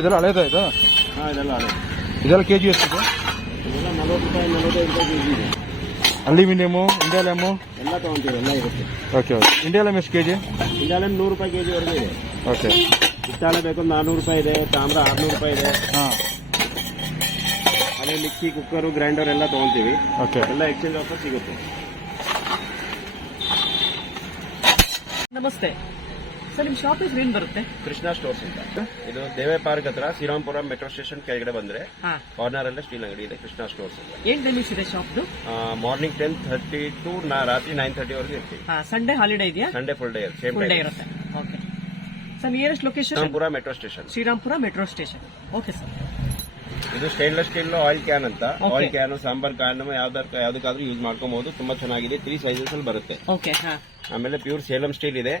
ಇದೆಲ್ಲ ಹಳೇದ ಇದು? ಹಾಂ ಇದೆಲ್ಲ ಹಳೆ ಇದೆಲ್ಲ ಕೆ ಜಿ ಎಷ್ಟಿದೆ ಇದೆಲ್ಲ ನಲ್ವತ್ತು ರೂಪಾಯಿ ನಲವತ್ತೈದು ರೂಪಾಯಿ ಕೆ ಜಿ ಇದೆ. ಅಲ್ಯೂಮಿನಿಯಮು ಇಂಡಿಯಾಲಮ್ಮು ಎಲ್ಲ ತೊಗೊಂತೀವಿ ಎಲ್ಲ ಇರುತ್ತೆ. Okay okay. ಇಂಡಿಯಾಲಮ್ ಎಷ್ಟು ಕೆ ಜಿ ಇಂಡಿಯಾಲಮ್ ನೂರು ರೂಪಾಯಿ ಕೆ ಜಿವರೆಗೂ ಇದೆ. ಓಕೆ. ಹಿತ್ತಾಳೆ ಬೇಕು ನಾನ್ನೂರು ರೂಪಾಯಿ ಇದೆ ತಾಮ್ರ ಆರುನೂರು ರೂಪಾಯಿ ಇದೆ. ಹಾಂ. ಅದೇ ಮಿಕ್ಸಿ ಕುಕ್ಕರು ಗ್ರೈಂಡರ್ ಎಲ್ಲ ತಗೊಂತೀವಿ. ಓಕೆ. ಎಲ್ಲ ಎಕ್ಸ್ಚೇಂಜ್ ಆಫರ್ ಸಿಗುತ್ತೆ. ನಮಸ್ತೆ. ಸರ್ ನಿಮ್ಮ ಶಾಪ್ ಹೆಸರು ಏನು ಬರುತ್ತೆ? ಕೃಷ್ಣ ಸ್ಟೋರ್ಸ್ ಅಂತ. ಇದು ದೇವೆ ಪಾರ್ಕ್ ಹತ್ರ ಶ್ರೀರಾಮ್ಪುರ ಮೆಟ್ರೋ ಸ್ಟೇಷನ್ ಕೆಳಗಡೆ ಬಂದ್ರೆ ಕಾರ್ನರ್ ಅಲ್ಲೇ ಸ್ಟೀಲ್ ಅಂಗಡಿ ಇದೆ ಕೃಷ್ಣ ಸ್ಟೋರ್ಸ್ ಅಂತ. ಏನ್ ಟೈಮಿಂಗ್ಸ್ ಇದೆ ಶಾಪ್ದು ಮಾರ್ನಿಂಗ್ ಟೆನ್ ಥರ್ಟಿ ಟು ರಾತ್ರಿ ನೈನ್ ಥರ್ಟಿ ವರೆಗೂ ಇರ್ತೀವಿ. ಸಂಡೇ ಹಾಲಿಡೇ ಇದೆಯಾ? Sunday full day same day ಇರುತ್ತೆ. Okay sir nearest location Srirampura metro station Srirampura metro station okay sir ಇದು ಸ್ಟೇನ್ಲೆಸ್ ಸ್ಟೀಲ್ ಆಯಿಲ್ ಕ್ಯಾನ್ ಅಂತ. ಆಯಿಲ್ ಕ್ಯಾನ್ ಸಾಂಬಾರ್ ಕ್ಯಾನ್ ಯಾವ್ದಾದ್ರು ಯಾವ್ದಕ್ಕಾದ್ರೂ use ಮಾಡ್ಕೊಬಹುದು ತುಂಬಾ ಚೆನ್ನಾಗಿದೆ. ತ್ರೀ ಸೈಜಸ್ ಅಲ್ಲಿ ಬರುತ್ತೆ. ಓಕೆ ಹಾ. ಆಮೇಲೆ ಪ್ಯೂರ್ ಸೇಲಂ ಸ್ಟೀಲ್ ಇದೆ.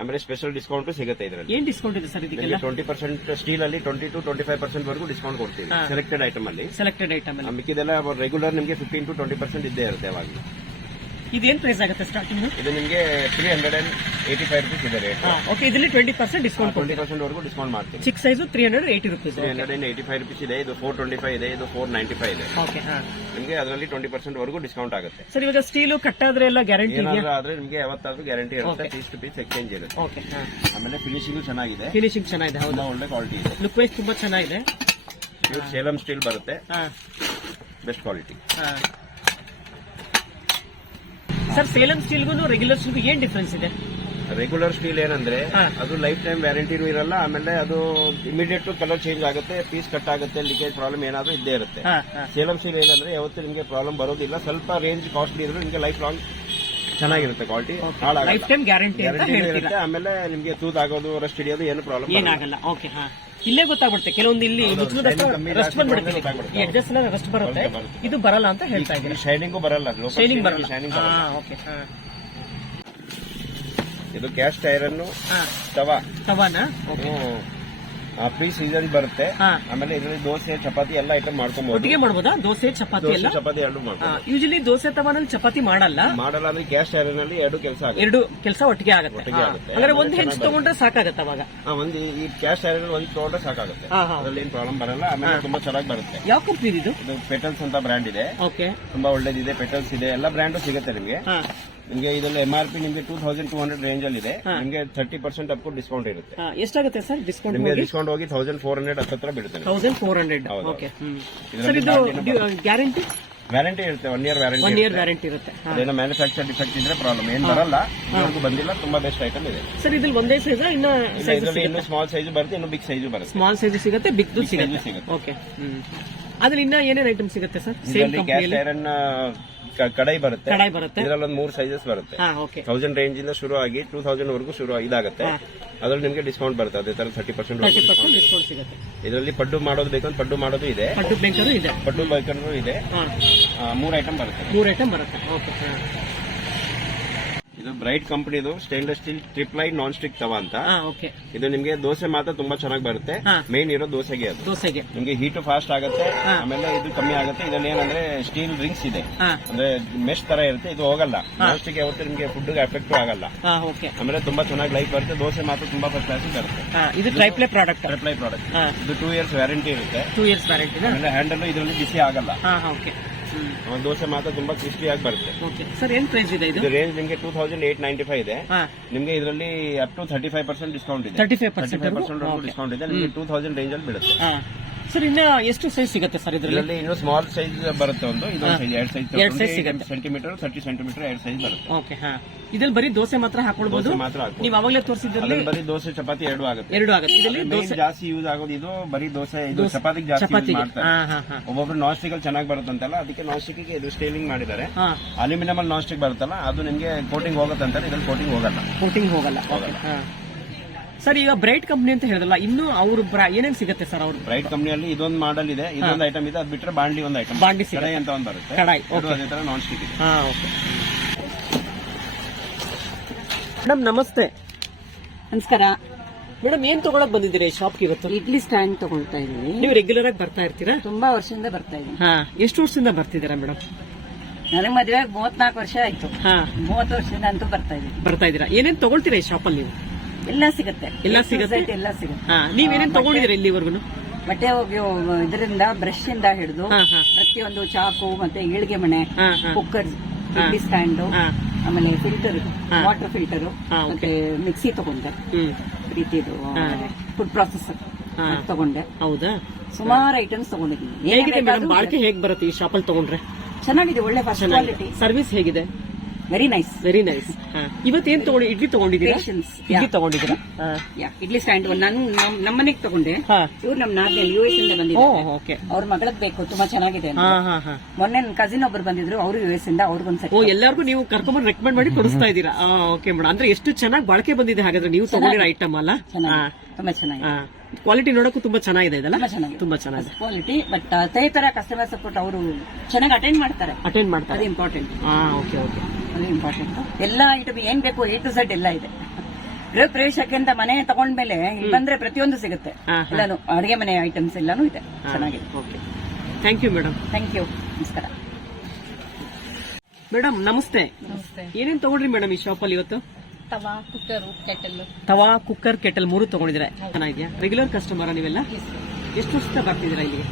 ಆಮೇಲೆ ಸ್ಪೆಷಲ್ ಡಿಸ್ಕೌಂಟ್ ಸಿಗುತ್ತೆ ಇದರಲ್ಲಿ. ಏನ್ ಡಿಸ್ಕೌಂಟ್ ಇದೆ ಸರ್ ಟ್ವೆಂಟಿ ಪರ್ಸೆಂಟ್ ಸ್ಟೀಲ್ ಅಲ್ಲಿ twenty two twenty five percent ವರೆಗೂ ಡಿಸ್ಕೌಂಟ್ ಕೊಡ್ತೀವಿ. ಸೆಲೆಕ್ಟೆಡ್ ಐಟಮ್ ಅಲ್ಲಿ. ಸೆಲೆಕ್ಟೆಡ್ ಐಟಮ್ ಮಿಕ್ಕಿದೆಲ್ಲ ರೆಗ್ಯುಲರ್ ನಿಮಗೆ ಫಿಫ್ಟೀನ್ ಟು ಟ್ವೆಂಟಿ ಪರ್ಸೆಂಟ್ ಇದ್ದೇ ಇರುತ್ತೆ ಯಾವಾಗ ಇದೇನ್ ಪ್ರೈಸ್ ಆಗುತ್ತೆ ಸ್ಟಾರ್ಟಿಂಗ್ ಇದು? ನಿಮಗೆ three hundred and eighty five rupees ಇದೆ ರೇಟ್ ಓಕೆ ಇದರಲ್ಲಿ twenty percent discount twenty percent ವರೆಗೂ ಡಿಸ್ಕೌಂಟ್ ಮಾಡ್ತೀವಿ. ಚಿಕ್ size three hundred eighty rupees three hundred and eighty five rupees ಇದೆ ಇದು ಫೋರ್ ಟ್ವೆಂಟಿ ಫೈವ್ ಇದೆ ಇದು ಫೋರ್ ನೈಂಟಿ ಫೈವ್ ಇದೆ. Okay ಹಾ. ನಿಮಗೆ ಅದರಲ್ಲಿ ಟ್ವೆಂಟಿ ಪರ್ಸೆಂಟ್ ವರೆಗೂ ಡಿಸ್ಕೌಂಟ್ ಆಗುತ್ತೆ. ಸರ್ ಇವಾಗ ಸ್ಟೀಲು ಕಟ್ಟಾದ್ರೆ ಎಲ್ಲ ಗ್ಯಾರಂಟಿ ಇದೆ ಏನಾದ್ರೂ ಆದ್ರೆ ನಿಮಗೆ ಯಾವತ್ತಾದ್ರೂ ಗ್ಯಾರಂಟಿ ಇರುತ್ತೆ. ಪೀಸ್ ಟು ಪೀಸ್ ಎಕ್ಸ್ಚೇಂಜ್ ಇರುತ್ತೆ. ಓಕೆ ಆಮೇಲೆ ಫಿನಿಶಿಂಗ್ ಚೆನ್ನಾಗಿದೆ. ಫಿನಿಶಿಂಗ್ ಚೆನ್ನಾಗಿದೆ ಹೌದು. ಒಳ್ಳೆ ಕ್ವಾಲಿಟಿ ಇದೆ. ಲುಕ್ ವೈಸ್ ತುಂಬಾ ಚೆನ್ನಾಗಿದೆ. ಸೇಲಂ ಸ್ಟೀಲ್ ಬರುತ್ತೆ. ಹಾ. ಬೆಸ್ಟ್ ಕ್ವಾಲಿಟಿ ಸರ್ ಸೇಲಂ ಸ್ಟೀಲ್ಗೂ ರೆಗ್ಯುಲರ್ ಸ್ಟೀಲ್ಗೂ ಏನ್ ಡಿಫ್ರೆನ್ಸ್ ಇದೆ? ರೆಗ್ಯುಲರ್ ಸ್ಟೀಲ್ ಏನಂದ್ರೆ ಅದು ಲೈಫ್ ಟೈಮ್ ವ್ಯಾರಂಟಿನೂ ಇರಲ್ಲ ಆಮೇಲೆ ಅದು ಇಮಿಡಿಯೇಟ್ ಕಲರ್ ಚೇಂಜ್ ಆಗುತ್ತೆ ಪೀಸ್ ಕಟ್ ಆಗುತ್ತೆ ಲೀಕೇಜ್ ಪ್ರಾಬ್ಲಮ್ ಏನಾದ್ರೂ ಇದ್ದೇ ಇರುತ್ತೆ. ಸೇಲಂ ಸ್ಟೀಲ್ ಏನಂದ್ರೆ ಯಾವತ್ತೂ ನಿಮಗೆ ಪ್ರಾಬ್ಲಮ್ ಬರೋದಿಲ್ಲ. ಸ್ವಲ್ಪ ರೇಂಜ್ ಕಾಸ್ಟ್ಲಿ ಇದ್ರೆ ನಿಮಗೆ ಲೈಫ್ ಲಾಂಗ್ ಚೆನ್ನಾಗಿರುತ್ತೆ ಕ್ವಾಲಿಟಿ ಲೈಫ್ ಟೈಮ್ ಗ್ಯಾರಂಟಿ ಇರುತ್ತೆ ಆಮೇಲೆ ನಿಮಗೆ ತೂತ್ ಆಗೋದು ರಸ್ಟ್ ಹಿಡಿಯೋದು ಏನು ಪ್ರಾಬ್ಲಮ್ ಏನಾಗಲ್ಲ. ಓಕೆ ಹಾ. ಇಲ್ಲೇ ಗೊತ್ತಾಗ್ಬಿಡುತ್ತೆ. ಕೆಲವೊಂದು ಇಲ್ಲಿ ರಸ್ಟ್ ಬಂದ್ಬಿಡುತ್ತೆ ಈ ಅಡ್ಜಸ್ಟ್ ಎಲ್ಲ ರಸ್ಟ್ ಬರುತ್ತೆ. ಇದು ಬರಲ್ಲ ಅಂತ ಹೇಳ್ತಾ ಇದ್ದೀನಿ. ಶೈನಿಂಗು ಬರಲ್ಲ. ಶೈನಿಂಗ್ ಬರಲ್ಲ. ಓಕೆ ಇದು ಕ್ಯಾಸ್ಟ್ ಐರನ್ ಹಾ. ತವಾ. ತವಾನಾ? ಪ್ರೀ ಸೀಸನ್ ಬರುತ್ತೆ. ಆಮೇಲೆ ಇದರಲ್ಲಿ ದೋಸೆ ಚಪಾತಿ ಎಲ್ಲ ಐಟಮ್ ಮಾಡ್ಕೊಬಹುದು ಒಟ್ಟಿಗೆ ಮಾಡ್ಬೋದಾ? ದೋಸೆ ಚಪಾತಿ ಎಲ್ಲ? ಚಪಾತಿ ಎರಡು ಮಾಡ್ಬೋದು. ಯೂಶಲಿ ದೋಸೆ ತವಾನಲ್ಲಿ ಚಪಾತಿ ಮಾಡಲ್ಲ. ಮಾಡಲ್ಲ ಅಂದ್ರೆ ಗ್ಯಾಸ್ ಐರನ್ ಅಲ್ಲಿ ಎರಡು ಕೆಲಸ ಆಗುತ್ತೆ. ಎರಡು ಕೆಲಸ ಒಟ್ಟಿಗೆ ಆಗುತ್ತೆ. ಒಟ್ಟಿಗೆ ಆಗುತ್ತೆ. ಅಂದ್ರೆ ಒಂದು ಹೆಂಚು ತಗೊಂಡ್ರೆ ಸಾಕಾಗತ್ತೆ ಅವಾಗ. ಒಂದು ಈ ಕ್ಯಾಸ್ಟ್ ಐರನ್ ಒಂದು ತಗೊಂಡ್ರೆ ಸಾಕಾಗುತ್ತೆ. ಅದರಲ್ಲಿ ಏನು ಪ್ರಾಬ್ಲಮ್ ಬರಲ್ಲ. ಆಮೇಲೆ ತುಂಬಾ ಚೆನ್ನಾಗಿ ಬರುತ್ತೆ. ಯಾವ ಕಂಪ್ನಿ ಇದು? ಇದು ಪೆಟಲ್ಸ್ ಅಂತ ಬ್ರ್ಯಾಂಡ್ ಇದೆ. ಓಕೆ ತುಂಬಾ ಒಳ್ಳೇದಿದೆ ಪೆಟಲ್ಸ್ ಇದೆ. ಎಲ್ಲ ಬ್ರ್ಯಾಂಡು ಸಿಗುತ್ತೆ ನಿಮಗೆ. ನಿಮಗೆ ಇದರಲ್ಲಿ ಎಂ ಆರ್ ಪಿ ನಿಮಗೆ two thousand two hundred range ಅಲ್ಲಿ ಇದೆ. ನಿಮಗೆ ತರ್ಟಿ ಪರ್ಸೆಂಟ್ ಅಪ್ ಡಿಸ್ಕೌಂಟ್ ಇರುತ್ತೆ. ಹಾ, ಎಷ್ಟಾಗುತ್ತೆ ಸರ್ ಡಿಸ್ಕೌಂಟ್ ನಿಮಗೆ ಡಿಸ್ಕೌಂಟ್ ಹೋಗಿ ತೌಸಂಡ್ ಫೋರ್ ಹಂಡ್ರೆಡ್ ಹತ್ರ ಬೀಳುತ್ತೆ ತೌಸಂಡ್ ಫೋರ್ ಹಂಡ್ರೆಡ್ ಹೌದು. ಓಕೆ ಇದರಲ್ಲಿ ಸರ್ ಇದು ಗ್ಯಾರಂಟಿ ವ್ಯಾರಂಟಿ ಇರುತ್ತೆ one year warranty one year warranty ಇರುತ್ತೆ. ಹಾ. ಅದೇನೋ ಮ್ಯಾನುಫ್ಯಾಕ್ಚರ್ ಡಿಫೆಕ್ಟ್ ಇದ್ರೆ ಪ್ರಾಬ್ಲಮ್ ಏನ್ ಬರಲ್ಲ. ಇದುವರೆಗೂ ಬಂದಿಲ್ಲ ತುಂಬಾ ಬೆಸ್ಟ್ ಐಟಮ್ ಇದೆ. ಸರ್ ಇದ್ರಲ್ಲಿ ಒಂದೇ ಸೈಜ್ ಇನ್ನ ಸೈಜ್ ಇನ್ನು ಸ್ಮಾಲ್ ಸೈಜ್ ಬರುತ್ತೆ ಇನ್ನು ಬಿಗ್ ಸೈಜ್ ಬರುತ್ತೆ. ಸ್ಮಾಲ್ ಸೈಜ್ ಸಿಗುತ್ತೆ ಬಿಗ್ ಸೈಜು ಸಿಗುತ್ತೆ. ಸಿಗುತ್ತೆ. Okay hmm. ಅದ್ರಲ್ಲಿ ಇನ್ನ ಏನೇನು ಐಟಮ್ ಸಿಗುತ್ತೆ ಸರ್ ಸೇಮ್ ಇದರಲ್ಲಿ ಕ್ಯಾಸ್ಟ್ ಕಂಪ್ನಿಯಲ್ಲಿ ಐರನ್ ಕಡಾಯಿ ಬರುತ್ತೆ. ಕಡಾಯಿ ಬರುತ್ತೆ. ಇದರಲ್ಲಿ ಒಂದು ಮೂರು ಸೈಜಸ್ ಬರುತ್ತೆ. ಹಾ ಓಕೆ ತೌಸಂಡ್ ರೇಂಜ್ ಇಂದ ಶುರು ಆಗಿ ಟೂ ತೌಸಂಡ್ ವರೆಗೂ ಶುರು ಇದಾಗುತ್ತೆ. ಅದ್ರಲ್ಲಿ ನಿಮಗೆ ಡಿಸ್ಕೌಂಟ್ ಬರುತ್ತೆ. ಅದೇ ತರ ಪರ್ಸೆಂಟ್ ತರ್ಟಿ ಪರ್ಸೆಂಟ್ ಡಿಸ್ಕೌಂಟ್ ಸಿಗುತ್ತೆ. ಇದರಲ್ಲಿ ಪಡ್ಡು ಮಾಡೋದು ಬೇಕಂದ್ರೆ ಪಡ್ಡು ಮಾಡೋದು ಇದೆ. ಪಡ್ಡು ಬ್ಯಾಂಕರು ಇದೆ. ಪಡ್ಡು ಬೇಕಂದ್ರೂ ಇದೆ. ಹಾ. ಮೂರು ಐಟಮ್ ಬರುತ್ತೆ. ಮೂರ್ ಐಟಮ್ ಬರುತ್ತೆ. ಓಕೆ ಇದು ಬ್ರೈಟ್ ಕಂಪನಿದು stainless steel triply non stick tawa ಅಂತ. ಓಕೆ. ಇದು ನಿಮಗೆ ದೋಸೆ ಮಾತ್ರ ತುಂಬಾ ಚೆನ್ನಾಗಿ ಬರುತ್ತೆ. ಮೇನ್ ಇರೋ ದೋಸೆಗೆ ಅದು. ದೋಸೆಗೆ. ನಿಮಗೆ ಹೀಟ್ ಫಾಸ್ಟ್ ಆಗುತ್ತೆ ಆಮೇಲೆ ಇದು ಕಮ್ಮಿ ಆಗುತ್ತೆ. ಇದನ್ನ ಏನಂದ್ರೆ ಸ್ಟೀಲ್ ರಿಂಗ್ಸ್ ಇದೆ. ಅಂದ್ರೆ ಮೆಶ್ ತರ ಇರುತ್ತೆ ಇದು ಹೋಗಲ್ಲ. ನಾನ್ ಸ್ಟಿಕ್ ಯಾವತ್ತೂ ನಿಮಗೆ ಫುಡ್ ಎಫೆಕ್ಟ್ ಆಗಲ್ಲ. ಓಕೆ. ಆಮೇಲೆ ತುಂಬಾ ಚೆನ್ನಾಗಿ ಲೈಫ್ ಬರುತ್ತೆ. ದೋಸೆ ಮಾತ್ರ ತುಂಬಾ ಫಸ್ಟ್ ಕ್ಲಾಸ್ ಬರುತ್ತೆ. ಇದು ಟ್ರೈಪ್ಲೆ ಪ್ರಾಡಕ್ಟ್ ಟ್ರೈಪ್ಲೈ ಪ್ರಾಡಕ್ಟ್ ಇದು ಟೂ ಇಯರ್ಸ್ ವ್ಯಾರಂಟಿ ಇರುತ್ತೆ. ಟೂ ಇಯರ್ಸ್ ವ್ಯಾರಂಟಿ ಆಮೇಲೆ ಹ್ಯಾಂಡಲ್ ಇದರಲ್ಲಿ ಬಿಸಿ ಆಗಲ್ಲ. ಓಕೆ. ದೋಸೆ ಮಾತ್ರ ತುಂಬಾ ಕ್ರಿಸ್ಪಿ ಆಗಿ ಬರುತ್ತೆ ಸರ್ ಏನ್ ಪ್ರೈಸ್ ಇದೆ ಇದು? ಇದು ರೇಂಜ್ ನಿಮಗೆ two thousand eight ninety five ಇದೆ ನಿಮಗೆ ಇದರಲ್ಲಿ up to thirty five percent discount ಇದೆ ತರ್ಟಿ ಫೈವ್ ಪರ್ಸೆಂಟ್ ಡಿಸ್ಕೌಂಟ್ ಇದೆ. ನಿಮಗೆ ಟೂ ತೌಸಂಡ್ ರೇಂಜ್ ಅಲ್ಲಿ ಬಿಡುತ್ತೆ ಸರ್ ಇನ್ನ ಎಷ್ಟು ಸೈಜ್ ಸಿಗುತ್ತೆ ಸರ್ ಇದರಲ್ಲಿ? ಇದರಲ್ಲಿ ಇನ್ನು ಸ್ಮಾಲ್ ಸೈಜ್ ಬರುತ್ತೆ ಒಂದು. ಇದೊಂದು ಸೈಜ್ ಎರಡು ಸೈಜ್ ಎರಡ್ size ಸಿಗುತ್ತೆ. ಸೆಂಟಿಮೀಟರ್ ಥರ್ಟಿ ಸೆಂಟಿಮೀಟರ್ ಎರಡು ಸೈಜ್ ಬರುತ್ತೆ. ಓಕೆ ಹಾ. ಇದ್ರಲ್ಲಿ ಬರೀ ದೋಸೆ ಮಾತ್ರ ಹಾಕೊಳ್ಬಹುದು ದೋಸೆ ಮಾತ್ರ ಹಾಕ್ಬೋದು. ನೀವು ಅವಾಗಲೇ ತೋರಿಸಿದ್ರಲ್ಲಿ ಅದ್ರಲ್ಲಿ ಬರೀ ದೋಸೆ ಚಪಾತಿ ಎರಡು ಆಗುತ್ತೆ. ಎರಡು ಆಗುತ್ತೆ. ಇದರಲ್ಲಿ ದೋಸೆ ಜಾಸ್ತಿ ಯೂಸ್ ಆಗೋದು ಇದು ಬರೀ ದೋಸೆ ಇದು ಚಪಾತಿ ಜಾಸ್ತಿ ಯೂಸ್ ಚಪಾತಿಗೆ. ಮಾಡ್ತಾರೆ. ಹಾ ಹಾ ಹಾ. ಒಬ್ಬೊಬ್ರು ನಾನ್ ಸ್ಟಿಕ್ ಅಲ್ಲಿ ಚೆನ್ನಾಗಿ ಬರುತ್ತಂತಲ್ಲ ಅದಕ್ಕೆ ನಾನ್ ಸ್ಟಿಕ್ಗೆ ಇದು ಸ್ಟೇಲಿಂಗ್ ಮಾಡಿದ್ದಾರೆ. ಹಾ. ಅಲ್ಯೂಮಿನಿಯಂ ಅಲ್ಲಿ ನಾನ್ ಸ್ಟಿಕ್ ಬರುತ್ತಲ್ಲ ಅದು ನಿಮಗೆ ಕೋಟಿಂಗ್ ಹೋಗುತ್ತೆ ಅಂತಾರೆ ಇದ್ರಲ್ಲಿ ಕೋಟಿಂಗ್ ಹೋಗಲ್ಲ. ಕೋಟಿಂಗ್ ಹೋಗಲ್ಲ. ಓಕೆ ಹಾ. ಸರ್ ಈಗ ಬ್ರೈಟ್ ಕಂಪ್ನಿ ಅಂತ ಹೇಳಿದ್ರಲ್ಲ ಇನ್ನು ಅವ್ರ ಏನೇನ್ ಸಿಗುತ್ತೆ ಸರ್ ಅವ್ರ ಬ್ರೈಟ್ ಕಂಪ್ನಿಯಲ್ಲಿ ಇದೊಂದು ಮಾಡಲ್ ಇದೆ. ಇದೊಂದು ಐಟಮ್ ಇದೆ. ಅದು ಬಿಟ್ರೆ ಬಾಂಡ್ಲಿ ಒಂದು ಐಟಮ್ ಬಾಂಡ್ಲಿ. ಕಡಾಯಿ ಅಂತ ಒಂದು ಬರುತ್ತೆ. ಕಡಾಯಿ. ಅದೇ ತರ ನಾನ್ ಸ್ಟಿಕ್ ಇದೆ. ಹಾ ಓಕೆ. ಮೇಡಮ್ ನಮಸ್ತೆ. ನಮಸ್ಕಾರ. ಮೇಡಮ್ ಏನ್ ತಗೊಳಕ್ ಬಂದಿದ್ದೀರಿ ಈ ಶಾಪ್ಗೆ ಇವತ್ತು? ಇಡ್ಲಿ ಸ್ಟ್ಯಾಂಡ್ ತಗೊಳ್ತಾ ಇದೀನಿ ನೀವು ರೆಗ್ಯುಲರ್ ಆಗಿ ಬರ್ತಾ ಇರ್ತೀರಾ? ತುಂಬಾ ವರ್ಷದಿಂದ ಬರ್ತಾ ಇದೀನಿ ಹಾ ಎಷ್ಟು ವರ್ಷದಿಂದ ಬರ್ತಿದ್ದೀರಾ ಮೇಡಮ್ ನನಗೆ ಮದುವೆ ಆಗಿ ಮೂವತ್ನಾಲ್ಕು ವರ್ಷ ಆಯ್ತು. ಹಾ. ಮೂವತ್ತು ವರ್ಷದಿಂದ ಅಂತೂ ಬರ್ತಾ ಇದೀನಿ ಬರ್ತಾ ಇದ್ದೀರಾ. ಏನೇನ್ ತಗೊಳ್ತೀರಾ ಈ ಶಾಪಲ್ಲಿ ನೀವು? ಎಲ್ಲ ಸಿಗುತ್ತೆ. ಎಲ್ಲ ಸಿಗುತ್ತೆ? ಎಲ್ಲ ಸಿಗುತ್ತೆ. ನೀವೇನೇನ್ ತಗೊಂಡಿದ್ದೀರಾ ಇಲ್ಲಿವರೆಗೂ? ಬಟ್ಟೆ ಇದರಿಂದ ಬ್ರಷ್ ಇಂದ ಹಿಡಿದು. ಪ್ರತಿಯೊಂದು ಚಾಕು ಮತ್ತೆ ಈಳ್ಗೆ ಹಾ, ಹಾ. ಕುಕ್ಕರ್ ಇಡ್ಲಿ ಸ್ಟ್ಯಾಂಡ್ ಆಮೇಲೆ ಫಿಲ್ಟರ್ ವಾಟರ್ ಫಿಲ್ಟರ್ ಮತ್ತೆ ಮಿಕ್ಸಿ ತಗೊಂಡೆ. ರೀತಿದು ಫುಡ್ ಪ್ರಾಸೆಸರ್. ತಗೊಂಡೆ. ಹೌದಾ? ಸುಮಾರು ಐಟಮ್ಸ್ ತಗೊಂಡಿದ್ದೀನಿ. ಹೇಗಿದೆ ಮೇಡಮ್ ಬಾಳಿಕೆ ಹೇಗ್ ಬರುತ್ತೆ ಈ ಶಾಪಲ್ಲಿ ತಗೊಂಡ್ರೆ? ಚೆನ್ನಾಗಿದೆ ಒಳ್ಳೆ ಫಸ್ಟ್ ಕ್ವಾಲಿಟಿ ಸರ್ವಿಸ್ ಹೇಗಿದೆ? ವೆರಿ ನೈಸ್ ವೆರಿ ನೈಸ್ ಇವತ್ತೇನ್ ತಗೊಂಡು ಇಡ್ಲಿ ತಗೊಂಡಿದ್ದೀರಾ? Patience. ಇಡ್ಲಿ. ತಗೊಂಡಿದ್ದೀರಾ. ಯಾ ಇಡ್ಲಿ ಸ್ಟ್ಯಾಂಡ್ ನಾನು ನಮ್ಮ ಮನೆಗೆ ತಗೊಂಡೆ. ಹಾ. ಇವ್ರು ನಮ್ಮ ನಾರ್ನಲ್ಲಿ ಯು ಎಸ್ ಇಂದ ಓ ಬಂದಿದ್ದಾರೆ ಓಕೆ. ಅವ್ರ ಮಗಳಗ್ ಬೇಕು ತುಂಬಾ ಚೆನ್ನಾಗಿದೆ ಅಂತ. ಹಾ ಹಾ ಹಾ. ಮೊನ್ನೆ ನನ್ನ ಕಸಿನ್ ಒಬ್ರು ಬಂದಿದ್ರು ಅವರು ಯು ಎಸ್ ಇಂದ ಅವ್ರಿಗೊಂದ್ಸರಿ ಓ ಎಲ್ಲರಿಗೂ ನೀವು ಕರ್ಕೊಂಡ್ಬಂದು ರೆಕಮೆಂಡ್ ಮಾಡಿ ಕೊಡಿಸ್ತಾ ಇದ್ದೀರಾ? ಓಕೆ ಮೇಡಮ್ ಅಂದ್ರೆ ಎಷ್ಟು ಚೆನ್ನಾಗಿ ಬಳಕೆ ಬಂದಿದೆ ಹಾಗಾದ್ರೆ ನೀವು ತಗೊಂಡಿರೋ ಐಟಮ್ ಅಲ್ಲ? ಚೆನ್ನಾಗಿದೆ. ತುಂಬಾ ಚೆನ್ನಾಗಿದೆ. ಕ್ವಾಲಿಟಿ ನೋಡಕ್ಕೂ ತುಂಬಾ ಚೆನ್ನಾಗಿದೆ ಇದೆಲ್ಲ? ತುಂಬಾ ಚೆನ್ನಾಗಿದೆ. ತುಂಬಾ ಚೆನ್ನಾಗಿದೆ. ಕ್ವಾಲಿಟಿ ಬಟ್ ಅದೇ ತರ ಕಸ್ಟಮರ್ ಸಪೋರ್ಟ್ ಅವರು ಚೆನ್ನಾಗಿ ಅಟೆಂಡ್ ಮಾಡ್ತಾರೆ. ಅಟೆಂಡ್ ಅದು ಮಾಡ್ತಾರೆ ಇಂಪಾರ್ಟೆಂಟ್ ಹಾ ಓಕೆ ಓಕೆ ಅದು ಇಂಪಾರ್ಟೆಂಟ್ ಎಲ್ಲ ಐಟಮ್ ಏನ್ ಬೇಕು ಎ ಟು ಸೆಟ್ ಎಲ್ಲ ಇದೆ. ಗೃಹ ಪ್ರವೇಶಕ್ಕೆ ಅಂತ ಮನೆ ತಗೊಂಡ್ಮೇಲೆ ಇಲ್ಲಿ ಬಂದ್ರೆ ಪ್ರತಿಯೊಂದು ಸಿಗುತ್ತೆ. ಎಲ್ಲಾನು ಅಡುಗೆ ಮನೆ ಐಟಮ್ಸ್ ಎಲ್ಲಾನು ಇದೆ. ಚೆನ್ನಾಗಿದೆ. Okay thank you madam thank you ನಮಸ್ಕಾರ. ಮೇಡಮ್ ನಮಸ್ತೆ. ನಮಸ್ತೆ. ಏನೇನ್ ತಗೊಂಡ್ರಿ ಮೇಡಮ್ ಈ ಶಾಪ್ ಅಲ್ಲಿ ಇವತ್ತು? Tawa cooker kettle tawa cooker kettle ಮೂರು ತಗೊಂಡಿದ್ರೆ ಚೆನ್ನಾಗಿದ್ಯಾ? ರೆಗ್ಯುಲರ್ ಕಸ್ಟಮರ್ ನೀವೆಲ್ಲ? ಎಷ್ಟು ವರ್ಷ ಬರ್ತಿದ್ದೀರಾ ಇಲ್ಲಿಗೆ?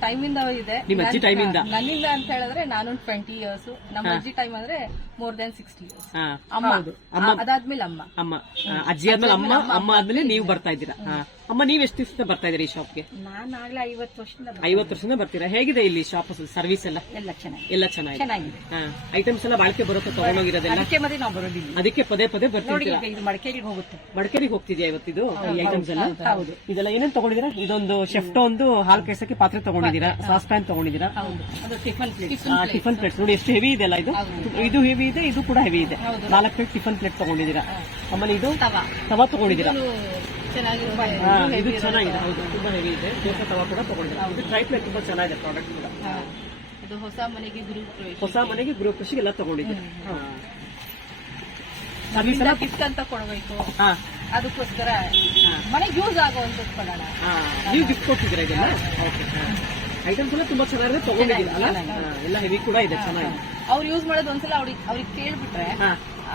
ಟೈಮಿಂದ ಇದೆ. ನಿಮ್ಮ ಅಜ್ಜಿ time ಇಂದ? ನನ್ನಿಂದ ಅಂತ ಹೇಳಿದ್ರೆ ನಾನು ಟ್ವೆಂಟಿ ಇಯರ್ಸ್ ನಮ್ಮ ಅಜ್ಜಿ ಟೈಮ್ ಅಂದ್ರೆ ಮೋರ್ ದನ್ ಸಿಕ್ಸ್ಟಿ ಇಯರ್ಸ್ ಹಾ ಅಮ್ಮ. ಹೌದು. ಅಮ್ಮ ಅದಾದ್ಮೇಲೆ ಅಮ್ಮ. ಅಮ್ಮ. ಆ, ಅಜ್ಜಿ ಆದ್ಮೇಲೆ ಅಮ್ಮ ಅಮ್ಮ ಆದ್ಮೇಲೆ ನೀವು ಬರ್ತಾ ಇದ್ದೀರಾ. ಹಾ. ಅಮ್ಮ ನೀವ್ ಎಷ್ಟು ದಿವಸದಿಂದ ಬರ್ತಾ ಇದ್ರಿ ಈ ಶಾಪ್ಗೆ ನಾನು ಆಗ್ಲೇ ಐವತ್ತು ವರ್ಷದಿಂದ ಐವತ್ತು ವರ್ಷದಿಂದ ಬರ್ತೀರಾ? ಹೇಗಿದೆ ಇಲ್ಲಿ ಶಾಪ್ ಸರ್ವಿಸ್ ಎಲ್ಲ? ಎಲ್ಲ ಚೆನ್ನಾಗಿ ಎಲ್ಲ ಚೆನ್ನಾಗಿದೆ. ಚೆನ್ನಾಗಿದೆ. ಐಟಮ್ಸ್ ಎಲ್ಲ ಬಾಳಿಕೆ ಬರುತ್ತೆ ತಗೊಂಡೋಗಿರೋದೆಲ್ಲ ಅದಕ್ಕೆ ಮತ್ತೆ ನಾವು ಬರೋದಿಲ್ಲ. ಅದಕ್ಕೆ ಪದೇ ಪದೇ ನೋಡಿ ಬರ್ತಿದ್ದೀರಾ ಈಗ ಇದು ಮಡಿಕೇರಿಗೆ ಹೋಗುತ್ತೆ. ಮಡಿಕೇರಿಗೆ ಹೋಗ್ತಿದ್ಯಾ ಇವತ್ತಿದು ಈ ಐಟಮ್ಸ್ ಎಲ್ಲ? ಹೌದು ಇದೆಲ್ಲ ಏನೇನ್ ತಗೊಂಡಿದ್ದೀರಾ? ಇದೊಂದು ಶೆಫ್ಟ್ ಒಂದು ಹಾಲ್ ಕೇಸಕ್ಕೆ ಪಾತ್ರೆ ತಗೊಂಡಿದೀರಾ ಸಾಸ್ ಪ್ಯಾನ್ ತಗೊಂಡಿದೀರಾ ಅದು ಟಿಫನ್ ಪ್ಲೇಟ್ ಟಿಫನ್ ನೋಡಿ ಎಷ್ಟು ಹೆವಿ ಇದೆ ಅಲ್ಲ ಇದು? ಇದು ಹೆವಿ ಇದೆ ಇದು ಕೂಡ ಹೆವಿ ಇದೆ. ನಾಲ್ಕು ಪ್ಲೇಟ್ ಟಿಫನ್ ಪ್ಲೇಟ್ ತಗೊಂಡಿದೀರಾ ಆಮೇಲೆ ಇದು ತವಾ. ತವಾ ತಗೊಂಡಿದ್ದೀರಾ? ಚೆನ್ನಾಗಿರುತ್ತೆ. ಇದು ಚೆನ್ನಾಗಿದೆ. ಹೌದು ತುಂಬಾ ಹೆವಿ ಇದೆ. ದೋಸೆ ತವಾ ಕೂಡ ತಗೊಂಡಿದ್ದೀರಾ. ಇದು ಟ್ರೈ ಪ್ಲೇಟ್ ತುಂಬಾ ಚೆನ್ನಾಗಿದೆ ಪ್ರಾಡಕ್ಟ್ ಕೂಡ. ಇದು ಹೊಸ ಮನೆಗೆ ಗ್ರೂಪ್ ಹೊಸ ಮನೆಗೆ ಗ್ರೂಪ್ ಕೃಷಿಗೆ ಎಲ್ಲ ಸರ್ವಿಸ್ ಎಲ್ಲ ಗಿಫ್ಟ್ ಅಂತ ಕೊಡಬೇಕು. ಅದಕ್ಕೋಸ್ಕರ ಮನೆಗೆ ಯೂಸ್ ಆಗೋ ಕೊಡೋಣ. ನೀವು ಗಿಫ್ಟ್ ಕೊಟ್ಟಿದ್ದೀರಾ ಇದೆಲ್ಲ? ಓಕೆ ಐಟಮ್ಸ್ ಎಲ್ಲ ತುಂಬಾ ಚೆನ್ನಾಗಿದೆ. ತಗೊಂಡಿದ್ದೀರಾ ಅಲ್ಲ ಎಲ್ಲ ಹೆವಿ ಕೂಡ ಇದೆ ಚೆನ್ನಾಗಿದೆ. ಅವ್ರು ಯೂಸ್ ಮಾಡೋದು ಒಂದ್ಸಲ ಅವ್ರಿಗೆ ಅವ್ರಿಗೆ ಕೇಳ್ಬಿಟ್ರೆ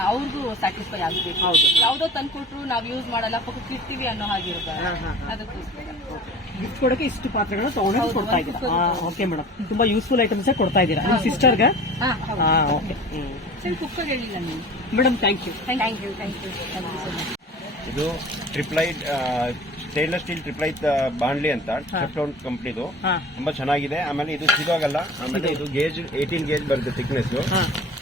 ಅವ್ರಿಗೂ ಸ್ಯಾಟಿಸ್ಫೈ ಆಗಬೇಕು. ಹೌದು. ತಂದು ತಂದ್ಕೊಟ್ರು ನಾವು ಯೂಸ್ ಮಾಡಲ್ಲ ಪಕ್ಕಕ್ಕೆ ಇರ್ತೀವಿ ಅನ್ನೋ ಹಾಗಿರ್ಬಾರ್ದು ಹಾ, ಹಾ, ಹಾ. ಅದಕ್ಕೋಸ್ಕರ. ಗಿಫ್ಟ್ ಕೊಡಕ್ಕೆ ಇಷ್ಟು ಪಾತ್ರೆಗಳನ್ನ ತಗೊಂಡು ಕೊಡ್ತಾ ಇದ್ದೀರಾ? ಓಕೆ ಮೇಡಮ್ ತುಂಬಾ ಯೂಸ್ಫುಲ್ ಐಟಮ್ಸ್ ಕೊಡ್ತಾ ಇದ್ದೀರಾ? ನಿಮ್ಮ ಸಿಸ್ಟರ್ಗೆ ಹಾ ಓಕೆ ಸರಿ ಕುಕ್ಕರ್ ಹೇಳಿಲ್ಲ ನೀವು madam thank you thank you thank you thank you so much ಇದು ಟ್ರಿಪ್ಲೈಟ್ ಸ್ಟೇನ್ಲೆಸ್ ಸ್ಟೀಲ್ ಟ್ರಿಪ್ಲೈಟ್ ಬಾಂಡ್ಲಿ ಅಂತ ಟೌನ್ ಕಂಪ್ನಿದು ತುಂಬಾ ಚೆನ್ನಾಗಿದೆ. ಆಮೇಲೆ ಇದು ಸಿಗೋಗಲ್ಲ. ಆಮೇಲೆ ಇದು ಗೇಜ್ ಏಯ್ಟೀನ್ ಗೇಜ್ ಬರುತ್ತೆ ಥಿಕ್ನೆಸ್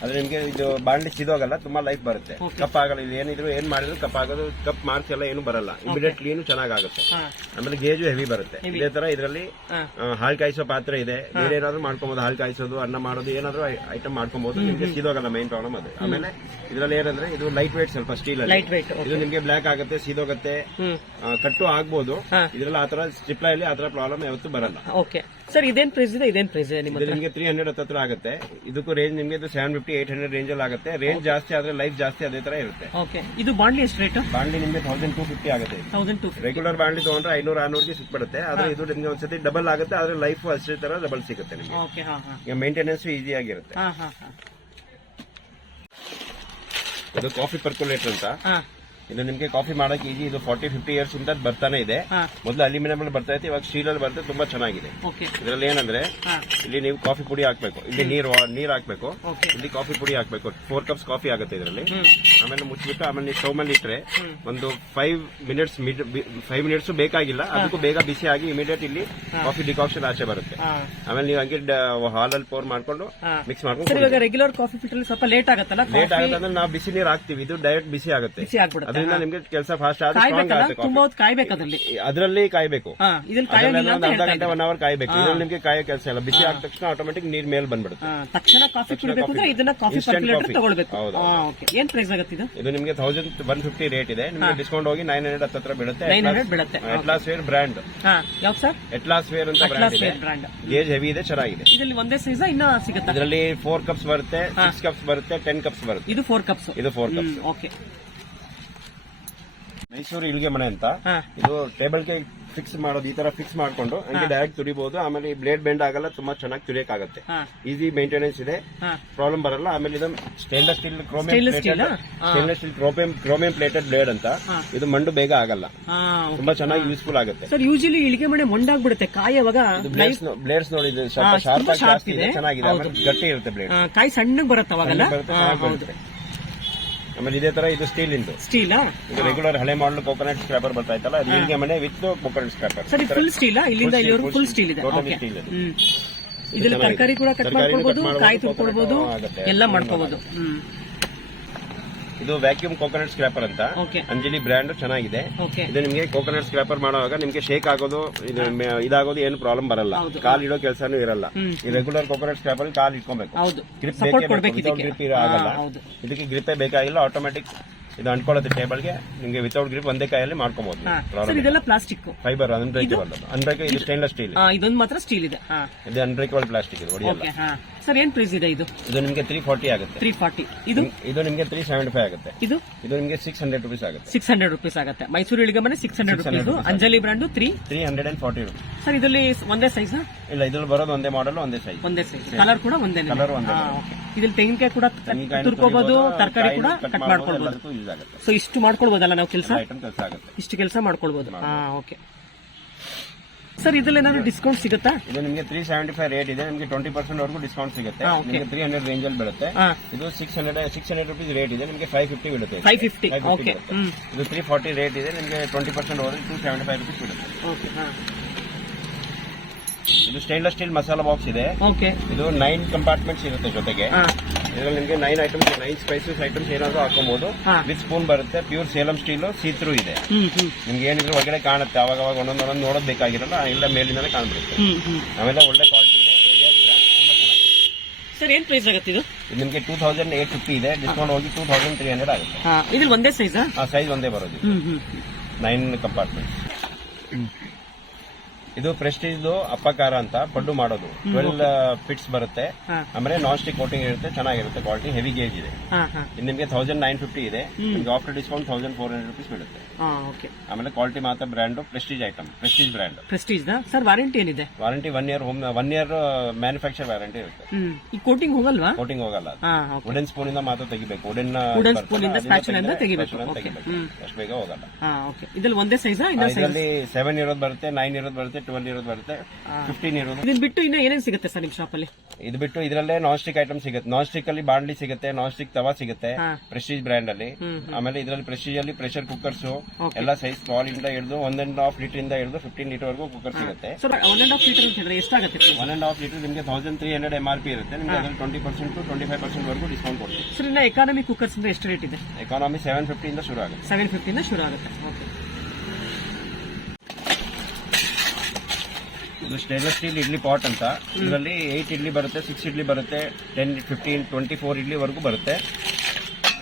ಹಾ ಆದ್ರೆ ನಿಮ್ಗೆ ಇದು ಬಾಂಡ್ಲಿ ಸಿದೋಗಲ್ಲ ತುಂಬಾ ಲೈಫ್ ಬರುತ್ತೆ. ಕಪ್ ಆಗಲ್ಲ ಇದು ಏನಿದ್ರು ಏನ್ ಮಾಡಿದ್ರು ಕಪ್ ಆಗೋದು ಕಪ್ ಮಾರ್ಕ್ಸ್ ಎಲ್ಲ ಏನು ಬರಲ್ಲ. ಇಮಿಡಿಯೇಟ್ಲಿ ಏನು ಚೆನ್ನಾಗುತ್ತೆ ಆಮೇಲೆ ಗೇಜು ಹೆವಿ ಬರುತ್ತೆ. ಇದೇ ತರ ಇದರಲ್ಲಿ. ಹಾಲು ಕಾಯಿಸೋ ಪಾತ್ರೆ ಇದೆ. ಬೇರೆ ಏನಾದ್ರು ಮಾಡ್ಕೊಬಹುದು ಹಾಲು ಕಾಯಿಸೋದು ಅನ್ನ ಮಾಡೋದು ಏನಾದ್ರು ಐಟಮ್ ಮಾಡ್ಕೊಬಹುದು ನಿಮ್ಗೆ ಸಿದೋಗಲ್ಲ ಮೈನ್ ಪ್ರಾಬ್ಲಮ್ ಅದು. ಆಮೇಲೆ ಇದ್ರಲ್ಲಿ ಏನಂದ್ರೆ ಇದು ಲೈಟ್ ವೇಟ್ ಸ್ವಲ್ಪ ಸ್ಟೀಲ್ ಇದು ನಿಮ್ಗೆ ಬ್ಲಾಕ್ ಆಗುತ್ತೆ ಸಿದೋಗತ್ತೆ ಕಟ್ಟು ಆಗ್ಬೋದು. ಇದ್ರಲ್ಲಿ ಆತರ ಅಲ್ಲಿ ಆತರ ಪ್ರಾಬ್ಲಮ್ ಯಾವತ್ತು ಬರಲ್ಲ. ಓಕೆ ಸರ್ ಇದೇನ್ ಪ್ರೈಸ್ ಇದೆ ಇದೇನ್ ಪ್ರೈಸ್ ನಿಮ್ಗೆ ತ್ರೀ ಹಂಡ್ರೆಡ್ ಹತ್ರ ಆಗುತ್ತೆ. ಇದಕ್ಕೂ ರೇಂಜ್ ನಿಮ್ಗೆ ಇದು seven fifty eight hundred range ಅಲ್ಲಿ ಆಗುತ್ತೆ. ರೇಂಜ್ ಜಾಸ್ತಿ ಆದ್ರೆ ಲೈಫ್ ಜಾಸ್ತಿ ಅದೇ ತರ ಇರುತ್ತೆ. ಓಕೆ ಇದು ಬಾಂಡ್ಲಿ ಎಷ್ಟು ರೇಟ್ ಬಾಂಡ್ಲಿ ನಿಮಗೆ ತೌಸಂಡ್ ಟೂ ಫಿಫ್ಟಿ ಆಗುತ್ತೆ. ತೌಸಂಡ್ ಟು ರೆಗ್ಯುಲರ್ ಬಾಂಡ್ಲಿ ತಗೊಂಡ್ರೆ ಐನೂರ ಆರ್ನೂರ್ಗೆ ಸಿಕ್ಬಿಡುತ್ತೆ. ಆದ್ರೆ ಇದು ನಿಮ್ಗೆ ಒಂದ್ಸತಿ ಡಬಲ್ ಆಗುತ್ತೆ ಆದ್ರೆ ಲೈಫ್ ಅಷ್ಟೇ ತರ ಡಬಲ್ ಸಿಗುತ್ತೆ ನಿಮಗೆ. ಈಗ ಮೇಂಟೆನೆನ್ಸ್ ಈಸಿ ಆಗಿರುತ್ತೆ. ಇದು ಕಾಫಿ ಪರ್ಕುಲೇಟರ್ ಅಂತ. ಇದು ನಿಮ್ಗೆ ಕಾಫಿ ಮಾಡಕ್ಕೆ ಈಜಿ ಇದು ಫಾರ್ಟಿ ಫಿಫ್ಟಿ ಇಯರ್ಸ್ ಇಂದ ಬರ್ತಾನೆ ಇದೆ. ಮೊದಲು ಅಲ್ಯೂಮಿನಿಯಂ ಅಲ್ಲಿ ಬರ್ತಾ ಇತ್ತು ಇವಾಗ ಸ್ಟೀಲ್ ಅಲ್ಲಿ ಬರ್ತದೆ ತುಂಬಾ ಚೆನ್ನಾಗಿದೆ. ಇದರಲ್ಲಿ ಏನಂದ್ರೆ ಇಲ್ಲಿ ನೀವು ಕಾಫಿ ಪುಡಿ ಹಾಕ್ಬೇಕು. ಇಲ್ಲಿ ನೀರು ನೀರ್ ಹಾಕ್ಬೇಕು. ಇಲ್ಲಿ ಕಾಫಿ ಪುಡಿ ಹಾಕ್ಬೇಕು. ಫೋರ್ ಕಪ್ಸ್ ಕಾಫಿ ಆಗುತ್ತೆ ಇದರಲ್ಲಿ. ಆಮೇಲೆ ಮುಚ್ಚಿಬಿಟ್ಟು ಆಮೇಲೆ ನೀವು ಸ್ಟವ್ ಮೇಲೆ ಇಟ್ರೆ ಒಂದು ಫೈವ್ ಮಿನಿಟ್ಸ್ ಫೈವ್ ಮಿನಿಟ್ಸ್ ಬೇಕಾಗಿಲ್ಲ. ಅದಕ್ಕೂ ಬೇಗ ಬಿಸಿ ಆಗಿ ಇಮಿಡಿಯೇಟ್ ಇಲ್ಲಿ ಕಾಫಿ ಡಿಕಾಕ್ಷನ್ ಆಚೆ ಬರುತ್ತೆ. ಆಮೇಲೆ ನೀವು ಹಂಗೆ ಅಲ್ಲಿ ಪೋರ್ ಮಾಡ್ಕೊಂಡು ಮಿಕ್ಸ್ ಮಾಡ್ಕೊಂಡು ರೆಗ್ಯುಲರ್ ಕಾಫಿ ಸ್ವಲ್ಪ ಲೇಟ್ ಆಗುತ್ತಲ್ಲ? ಲೇಟ್ ಆಗುತ್ತೆ ಅಂದ್ರೆ ನಾವು ಬಿಸಿ ನೀರು ಹಾಕ್ತಿವಿ. ಇದು ಡೈರೆಕ್ಟ್ ಬಿಸಿ ಆಗುತ್ತೆ. ಅದರಿಂದ ನಿಮ್ಗೆ ಕೆಲಸ ಫಾಸ್ಟ್ ಆದ್ರೆ ಸ್ಟ್ರಾಂಗ್ ಕಾಯ್ಬೇಕಲ್ಲ? ಆಗುತ್ತೆ ತುಂಬಾ ಹೊತ್ತು ಕಾಯ್ಬೇಕು ಅದ್ರಲ್ಲಿ. ಅದರಲ್ಲಿ ಕಾಯ್ಬೇಕು. ಹಾ ಇದ್ರಲ್ಲಿ ಅದ್ರಲ್ಲಿ ಕಾಯೋದಿಲ್ಲ ಒಂದು ಅಂತ ಅರ್ಧ ಹೇಳ್ತಾ ಗಂಟೆ ಒನ್ ಅವರ್ ಕಾಯ್ಬೇಕು. ಇದ್ರಲ್ಲಿ ನಿಮ್ಗೆ ಕಾಯೋ ಕೆಲಸ ಇಲ್ಲ. ಬಿಸಿ ಆದ ತಕ್ಷಣ ಆಟೋಮೆಟಿಕ್ ನೀರ್ ಮೇಲೆ ಬಂದ್ಬಿಡುತ್ತೆ. ಹಾ, ತಕ್ಷಣ ಕಾಫಿ ಕುಡಿಬೇಕು ಅಂದ್ರೆ ಇದನ್ನ ಕಾಫಿ Instant ಪರ್ಕ್ಯುಲೇಟರ್ coffee. ತಗೊಳ್ಬೇಕು. ಹೌದು, ಹಾ, ಓಕೆ ಏನ್ ಪ್ರೈಸ್ ಆಗುತ್ತೆ ಇದು? ಇದು ನಿಮ್ಗೆ ತೌಸಂಡ್ ಒನ್ ಫಿಫ್ಟಿ ರೇಟ್ ಇದೆ. ನಿಮ್ಗೆ ಡಿಸ್ಕೌಂಟ್ ಹೋಗಿ ನೈನ್ ಹಂಡ್ರೆಡ್ ಹತ್ತಿರ ಬೀಳುತ್ತೆ. ನೈನ್ ಹಂಡ್ರೆಡ್ ಬೀಳುತ್ತೆ. ಎಟ್ಲಾಸ್ ವೇರ್ ಬ್ರ್ಯಾಂಡ್ ಹಾ ಯಾವ್ದು ಸರ್? ಎಟ್ಲಾಸ್ ವೇರ್ ಅಂತ ಬ್ರ್ಯಾಂಡ್ ಇದೆ. ಬ್ರ್ಯಾಂಡ್ ಗೇಜ್ ಹೆವಿ ಇದೆ ಚೆನ್ನಾಗಿದೆ. ಇದರಲ್ಲಿ ಒಂದೇ ಸೈಜ್ ಇನ್ನ ಸಿಗುತ್ತಾ? ಇದರಲ್ಲಿ ಫೋರ್ ಕಪ್ಸ್ ಬರುತ್ತೆ ಸಿಕ್ಸ್ ಕಪ್ಸ್ ಬರುತ್ತೆ ಟೆನ್ ಕಪ್ಸ್ ಬರುತ್ತೆ. ಇದು ಫೋರ್ ಕಪ್ಸ್ ಇದು ಫೋರ್ ಕಪ್ಸ್ ಓಕೆ ಮೈಸೂರು ಇಳಿಗೆ ಮನೆ ಅಂತ. ಇದು ಟೇಬಲ್ಗೆ ಫಿಕ್ಸ್ ಮಾಡೋದು ಈ ತರ ಫಿಕ್ಸ್ ಮಾಡ್ಕೊಂಡು ಹಂಗೆ ಡೈರೆಕ್ಟ್ ತುರಿಬಹುದು ಆಮೇಲೆ ಬ್ಲೇಡ್ ಬೆಂಡ್ ಆಗಲ್ಲ ತುಂಬಾ ಚೆನ್ನಾಗಿ ತುರಿಯಕ್ ಆಗುತ್ತೆ. ಈಸಿ ಮೇಂಟೆನೆನ್ಸ್ ಇದೆ. ಪ್ರಾಬ್ಲಮ್ ಬರಲ್ಲ. ಆಮೇಲೆ ಇದು stainless steel chromium stainless steel chromium chromium plated blade ಅಂತ. ಇದು ಮಂಡು ಬೇಗ ಆಗಲ್ಲ. ತುಂಬಾ ಚೆನ್ನಾಗಿ ಯೂಸ್ಫುಲ್ ಆಗುತ್ತೆ. ಸರ್ ಯೂಶಲಿ ಇಳಿಗೆ ಮನೆ ಮೊಂಡಾಗ್ಬಿಡುತ್ತೆ. ಕಾಯಿ ಯಾವಾಗ ಬ್ಲೇಡ್ಸ್ ನೋಡಿ ಶಾರ್ಪ್ ಚೆನ್ನಾಗಿದೆ. ಗಟ್ಟಿ ಇರುತ್ತೆ ಬ್ಲೇಡ್ ಕಾಯಿ ಸಣ್ಣಗೆ ಬರುತ್ತೆ ಅವಾಗಲ್ಲ ಬರುತ್ತೆ. ಆಮೇಲೆ ಇದೇ ತರ ಇದು ಸ್ಟೀಲ್ ಇಂದು. ಸ್ಟೀಲಾ ಇದು ರೆಗ್ಯುಲರ್ ಹಳೆ ಮಾಡಲ್ ಕೋಕೋನಟ್ ಸ್ಕ್ರಾಪರ್ ಬರ್ತಾ ಇತ್ತಲ್ಲ ಅದು ಮನೆ ವಿತ್ ಕೋಕೋನಟ್ ಸ್ಕ್ರಾಪರ್ ಸರಿ ಫುಲ್ ಸ್ಟೀಲ್ ಇಲ್ಲಿಂದ ಇಲ್ಲಿವರೆಗೂ ಫುಲ್ ಸ್ಟೀಲ್ ಇದೆ. ಓಕೆ ಇದು. ಇದ್ರಲ್ಲಿ ತರಕಾರಿ ಕೂಡ ಕಟ್ ಮಾಡ್ಕೊಳ್ಬಹುದು ಕಾಯಿ ತುರ್ಕೊಳ್ಬಹುದು ಎಲ್ಲ ಮಾಡ್ಕೋಬಹುದು ಇದು ವ್ಯಾಕ್ಯೂಮ್ ಕೋಕೋನಟ್ ಸ್ಕ್ರಾಪರ್ ಅಂತ. ಅಂಜಲಿ ಬ್ರ್ಯಾಂಡ್ ಚೆನ್ನಾಗಿದೆ. ಓಕೆ ಇದು ನಿಮಗೆ ಕೋಕೋನಟ್ ಸ್ಕ್ರಾಪರ್ ಮಾಡುವಾಗ ನಿಮ್ಗೆ ಶೇಕ್ ಆಗೋದು ಇದು ಮೆ- ಇದಾಗೋದು ಏನು ಪ್ರಾಬ್ಲಮ್ ಬರಲ್ಲ. ಹೌದು. ಕಾಲ್ ಇಡೋ ಕೆಲಸನೂ ಇರಲ್ಲ. ಹ್ಮ್. ಈ ರೆಗ್ಯುಲರ್ ಕೋಕೋನಟ್ ಸ್ಕ್ರಾಪರ್ ಕಾಲ್ ಇಟ್ಕೊಬೇಕು. ಹೌದು. ಗ್ರಿಪ್ ಸಪೋರ್ಟ್ ಕೊಡ್ಬೇಕು ಇದಕ್ಕೆ. ಗ್ರಿಪ್ ಆಗಲ್ಲ. ಹೌದು. ಇದಕ್ಕೆ ಗ್ರಿಪ್ಪೇ ಬೇಕಾಗಿಲ್ಲ. ಆಟೋಮೆಟಿಕ್ ಇದು ಅಂಟ್ಕೊಳ್ಳುತ್ತೆ ಟೇಬಲ್ಗೆ ನಿಮಗೆ ವಿತೌಟ್ ಗ್ರಿಪ್ ಒಂದೇ ಕೈಯಲ್ಲಿ ಮಾಡ್ಕೋಬಹುದು ಹಾ. ಸರ್ ಇದೆಲ್ಲ ಪ್ಲಾಸ್ಟಿಕ್ ಫೈಬರ್ ಅನ್ಬ್ರೇಕಬಲ್ ಅನ್ಬ್ರೇಕ್ ಇದು ಸ್ಟೇನ್ಲೆಸ್ ಸ್ಟೀಲ್ ಇದೊಂದು ಮಾತ್ರ ಸ್ಟೀಲ್ ಇದೆ. ಹಾ. ಇದು ಅನ್ಬ್ರೇಕಬಲ್ ಪ್ಲಾಸ್ಟಿಕ್ ಇದು ಹೊಡಿಯಲ್ಲ ಓಕೆ ಹಾ. ಸರ್ ಏನ್ ಪ್ರೈಸ್ ಇದೆ ಇದು? ಇದು ನಿಮಗೆ ತ್ರೀ ಫಾರ್ಟಿ ಆಗುತ್ತೆ. ತ್ರೀ ಫಾರ್ಟಿ ಇದು? ಇದು ನಿಮಗೆ ತ್ರೀ ಸೆವೆಂಟಿ ಫೈವ್ ಆಗುತ್ತೆ. ಇದು? ಇದು ನಿಮಗೆ ಸಿಕ್ಸ್ ಹಂಡ್ರೆಡ್ ರುಪೀಸ್ ಆಗುತ್ತೆ. ಸಿಕ್ಸ್ ಹಂಡ್ರೆಡ್ ರುಪೀಸ್ ಆಗುತ್ತೆ. ಮೈಸೂರು ಇಳಿಗೆ ಮನೆ six hundred 600 rupees Anjali brand three three hundred and forty rupees sir ಇದರಲ್ಲಿ ಒಂದೇ ಸೈಜ್ ಇಲ್ಲ ಇದ್ರಲ್ಲಿ ಬರೋದು ಒಂದೇ ಮಾಡಲ್ ಒಂದೇ ಸೈಜ್ ಒಂದೇ ಸೈಜ್ ಕಲರ್ ಕೂಡ ಒಂದೇ ಕಲರ್ ಒಂದೇ. ಇದ್ರಲ್ಲಿ ತೆಂಗಿನಕಾಯಿ ಕೂಡ ತುರ್ಕೋಬಹುದು ತರಕಾರಿ ಕೂಡ ಕಟ್ ಮಾಡ್ಕೊಳ್ಬಹುದು ಸೊ ಇಷ್ಟು ಮಾಡ್ಕೊಳ್ಬಹುದಲ್ಲ ನಾವು ಕೆಲಸ? ಐಟಮ್ ಕೆಲಸ ಆಗುತ್ತೆ. ಇಷ್ಟು ಕೆಲಸ ಮಾಡ್ಕೊಳ್ಬಹುದು ಓಕೆ ಸರ್ ಇದ್ರಲ್ಲಿ ಏನಾದ್ರು ಡಿಸ್ಕೌಂಟ್ ಸಿಗುತ್ತಾ? ಇದು ನಿಮಗೆ ತ್ರೀ ಸೆವೆಂಟಿ ಫೈವ್ ರೇಟ್ ಇದೆ ನಿಮಗೆ ಟ್ವೆಂಟಿ ಪರ್ಸೆಂಟ್ ವರೆಗೂ ಡಿಸ್ಕೌಂಟ್ ಸಿಗುತ್ತೆ. ಹಾ, okay. ನಿಮಗೆ ತ್ರೀ ಹಂಡ್ರೆಡ್ ರೇಂಜ್ ಅಲ್ಲಿ ಬರುತ್ತೆ ಹಾ. ಇದು six hundred six hundred rupees rate ಇದೆ ನಿಮಗೆ ಫೈವ್ ಫಿಫ್ಟಿ ಬಿಡುತ್ತೆ 550, 550 okay. ಬೀಳುತ್ತೆ. ಹ್ಮ್. ಇದು ತ್ರೀ ಫಾರ್ಟಿ ರೇಟ್ ಇದೆ ನಿಮಗೆ ಟ್ವೆಂಟಿ ಪರ್ಸೆಂಟ್ ಹೋದ್ರೆ ಟೂ ಸೆವೆಂಟಿ ಫೈವ್ ರುಪೀಸ್ ಬೀಳುತ್ತೆ ಓಕೆ ಇದು ಸ್ಟೇನ್ಲೆಸ್ ಸ್ಟೀಲ್ ಮಸಾಲಾ ಬಾಕ್ಸ್ ಇದೆ. ಓಕೆ ಇದು ನೈನ್ ಕಂಪಾರ್ಟ್ಮೆಂಟ್ಸ್ ಇರುತ್ತೆ ಜೊತೆಗೆ. ಹಾ. ಇದರಲ್ಲಿ ನಿಮಗೆ nine items nine spices items ಏನಾದ್ರು ಹಾಕೋಬಹುದು ಹಾ. ವಿತ್ ಸ್ಪೂನ್ ಬರುತ್ತೆ pure Salem steel see through ಇದೆ. ಹ್ಮ್ ಹ್ಮ್. ನಿಮ್ಗೆ ಏನಿದ್ರು ಹೊರಗಡೆ ಕಾಣುತ್ತೆ ಅವಾಗ ಅವಾಗ ಒಂದೊಂದು ಒಂದೊಂದು ನೋಡೋದ್ ಬೇಕಾಗಿರಲ್ಲ ಎಲ್ಲ ಮೇಲಿಂದಾನೆ ಕಾಣ್ಬಿಡುತ್ತೆ. ಹ್ಮ್ ಹ್ಮ್. ಆಮೇಲೆ ಒಳ್ಳೆ ಕ್ವಾಲಿಟಿ ಇದೆ AVS brand ತುಂಬಾ ಚೆನ್ನಾಗಿದೆ. ಸರ್ ಏನ್ ಪ್ರೈಸ್ ಆಗುತ್ತೆ ಇದು? ಇದು ನಿಮಗೆ ಟೂ ತೌಸಂಡ್ ಏಟ್ ಫಿಫ್ಟಿ ಇದೆ ಡಿಸ್ಕೌಂಟ್ ಹೋಗಿ ಟೂ ತೌಸಂಡ್ ತ್ರೀ ಹಂಡ್ರೆಡ್ ಆಗುತ್ತೆ. ಹಾ ಇದ್ರಲ್ಲಿ ಒಂದೇ ಸೈಜಾ ಆ? ಸೈಜ್ ಒಂದೇ ಬರೋದು ಹ್ಮ್ ಹ್ಮ್ ನೈನ್ ಕಂಪಾರ್ಟ್ಮೆಂಟ್ ಇದು ಪ್ರೆಸ್ಟೀಜ್ ಅಪ್ಪಕಾರ ಅಂತ ಪಡ್ಡು ಮಾಡೋದು. ಟ್ವೆಲ್ ಫಿಟ್ಸ್ ಬರುತ್ತೆ. ಆಮೇಲೆ ನಾನ್ ಸ್ಟಿಕ್ ಕೋಟಿಂಗ್ ಇರುತ್ತೆ ಚೆನ್ನಾಗಿರುತ್ತೆ ಕ್ವಾಲಿಟಿ ಹೆವಿ ಗೇಜ್ ಇದೆ. ನಿಮ್ಗೆ ತೌಸಂಡ್ ನೈನ್ ಫಿಫ್ಟಿ ಇದೆ. ನಿಮಗೆ after discount thousand four hundred rupees ಬೀಳುತ್ತೆ. ಓಕೆ. ಆಮೇಲೆ ಕ್ವಾಲಿಟಿ ಮಾತ್ರ brand Prestige item Prestige brand Prestige sir warranty ಏನಿದೆ? Warranty one year home one year manufacture warranty ಇರುತ್ತೆ. ಈ ಕೋಟಿಂಗ್ ಹೋಗಲ್ವಾ? ಕೋಟಿಂಗ್ ಹೋಗಲ್ಲ ವುಡನ್ ಸ್ಪೂನ್ ಇಂದ ಮಾತ್ರ ತೆಗಿಬೇಕು. ವುಡನ್ ಸ್ಪೂನ್ ಇಂದ ಸ್ಪ್ಯಾಚುಲ ಇಂದ ತೆಗಿಬೇಕು. ಅಷ್ಟು ಬೇಗ ಹೋಗಲ್ಲ. ಇದ್ರಲ್ಲಿ ಒಂದೇ ಸೈಜ್ ಇದರಲ್ಲಿ ಸೆವೆನ್ ಇರೋದು ಬರುತ್ತೆ ನೈನ್ ಇರೋದು ಬರುತ್ತೆ ಟ್ವೆಲ್ ಇರೋದು ಬರುತ್ತೆ ಫಿಫ್ಟೀನ್ ಇರೋದು. ಬಿಟ್ಟು ಇನ್ನ ಏನೇನ್ ಸಿಗುತ್ತೆ ಸರ್ ನಿಮ್ ಶಾಪ್ ಅಲ್ಲಿ? ಇದು ಬಿಟ್ಟು ಇದರಲ್ಲೇ ನಾನ್ ಸ್ಟಿಕ್ ಐಟಮ್ ಸಿಗುತ್ತೆ. ನಾನ್ ಸ್ಟಿಕ್ ಅಲ್ಲಿ ಬಾಂಡ್ಲಿ ಸಿಗುತ್ತೆ ನಾನ್ ಸ್ಟಿಕ್ ತವಾ ಸಿಗುತ್ತೆ. ಪ್ರೆಸ್ಟೀಜ್ ಬ್ರ್ಯಾಂಡ್ ಅಲ್ಲಿ. ಆಮೇಲೆ ಇದರಲ್ಲಿ ಪ್ರೆಸ್ಟೀಜ್ ಅಲ್ಲಿ ಪ್ರೆಷರ್ ಕುಕ್ಕರ್ಸ್ ಎಲ್ಲಾ ಸೈಜ್ ಸ್ಮಾಲ್ ಇಂದ ಹಿಡಿದು ಒನ್ ಅಂಡ್ ಹಾಫ್ ಲೀಟರ್ ಇಂದ ಹಿಡಿದು ಫಿಫ್ಟೀನ್ ಲೀಟರ್ ವರೆಗೂ ಕುಕ್ಕರ್ ಸಿಗುತ್ತೆ. Sir one and half litre ಅಂತ ಹೇಳಿದ್ರೆ ಎಷ್ಟಾಗುತ್ತೆ? ಒನ್ ಅಂಡ್ ಹಾಫ್ ಲೀಟರ್ ನಿಮಗೆ thousand three hundred M R P ಇರುತ್ತೆ. ನಿಮಗೆ ಅದ್ರಲ್ಲಿ twenty percent to twenty five percent ವರೆಗೂ ಡಿಸ್ಕೌಂಟ್ ಕೊಡ್ತೀವಿ. ಸರ್ ಇನ್ನ ಎಕಾನಮಿ ಕುಕ್ಕರ್ಸ್ ಇಂದ ಎಷ್ಟು ರೇಟ್ ಇದೆ? ಎಕಾನಮಿ ಸೆವೆನ್ ಫಿಫ್ಟಿ ಇಂದ ಶುರು ಆಗುತ್ತೆ. ಸೆವೆನ್ ಫಿಫ್ಟಿಯಿಂದ ಶುರು ಆಗುತ್ತೆ. ಓಕೆ ಇದು ಸ್ಟೇನ್ಲೆಸ್ ಸ್ಟೀಲ್ ಇಡ್ಲಿ ಪಾಟ್ ಅಂತ. ಇದರಲ್ಲಿ ಏಟ್ ಇಡ್ಲಿ ಬರುತ್ತೆ ಸಿಕ್ಸ್ ಇಡ್ಲಿ ಬರುತ್ತೆ ten fifteen twenty four idli ವರೆಗೂ ಬರುತ್ತೆ.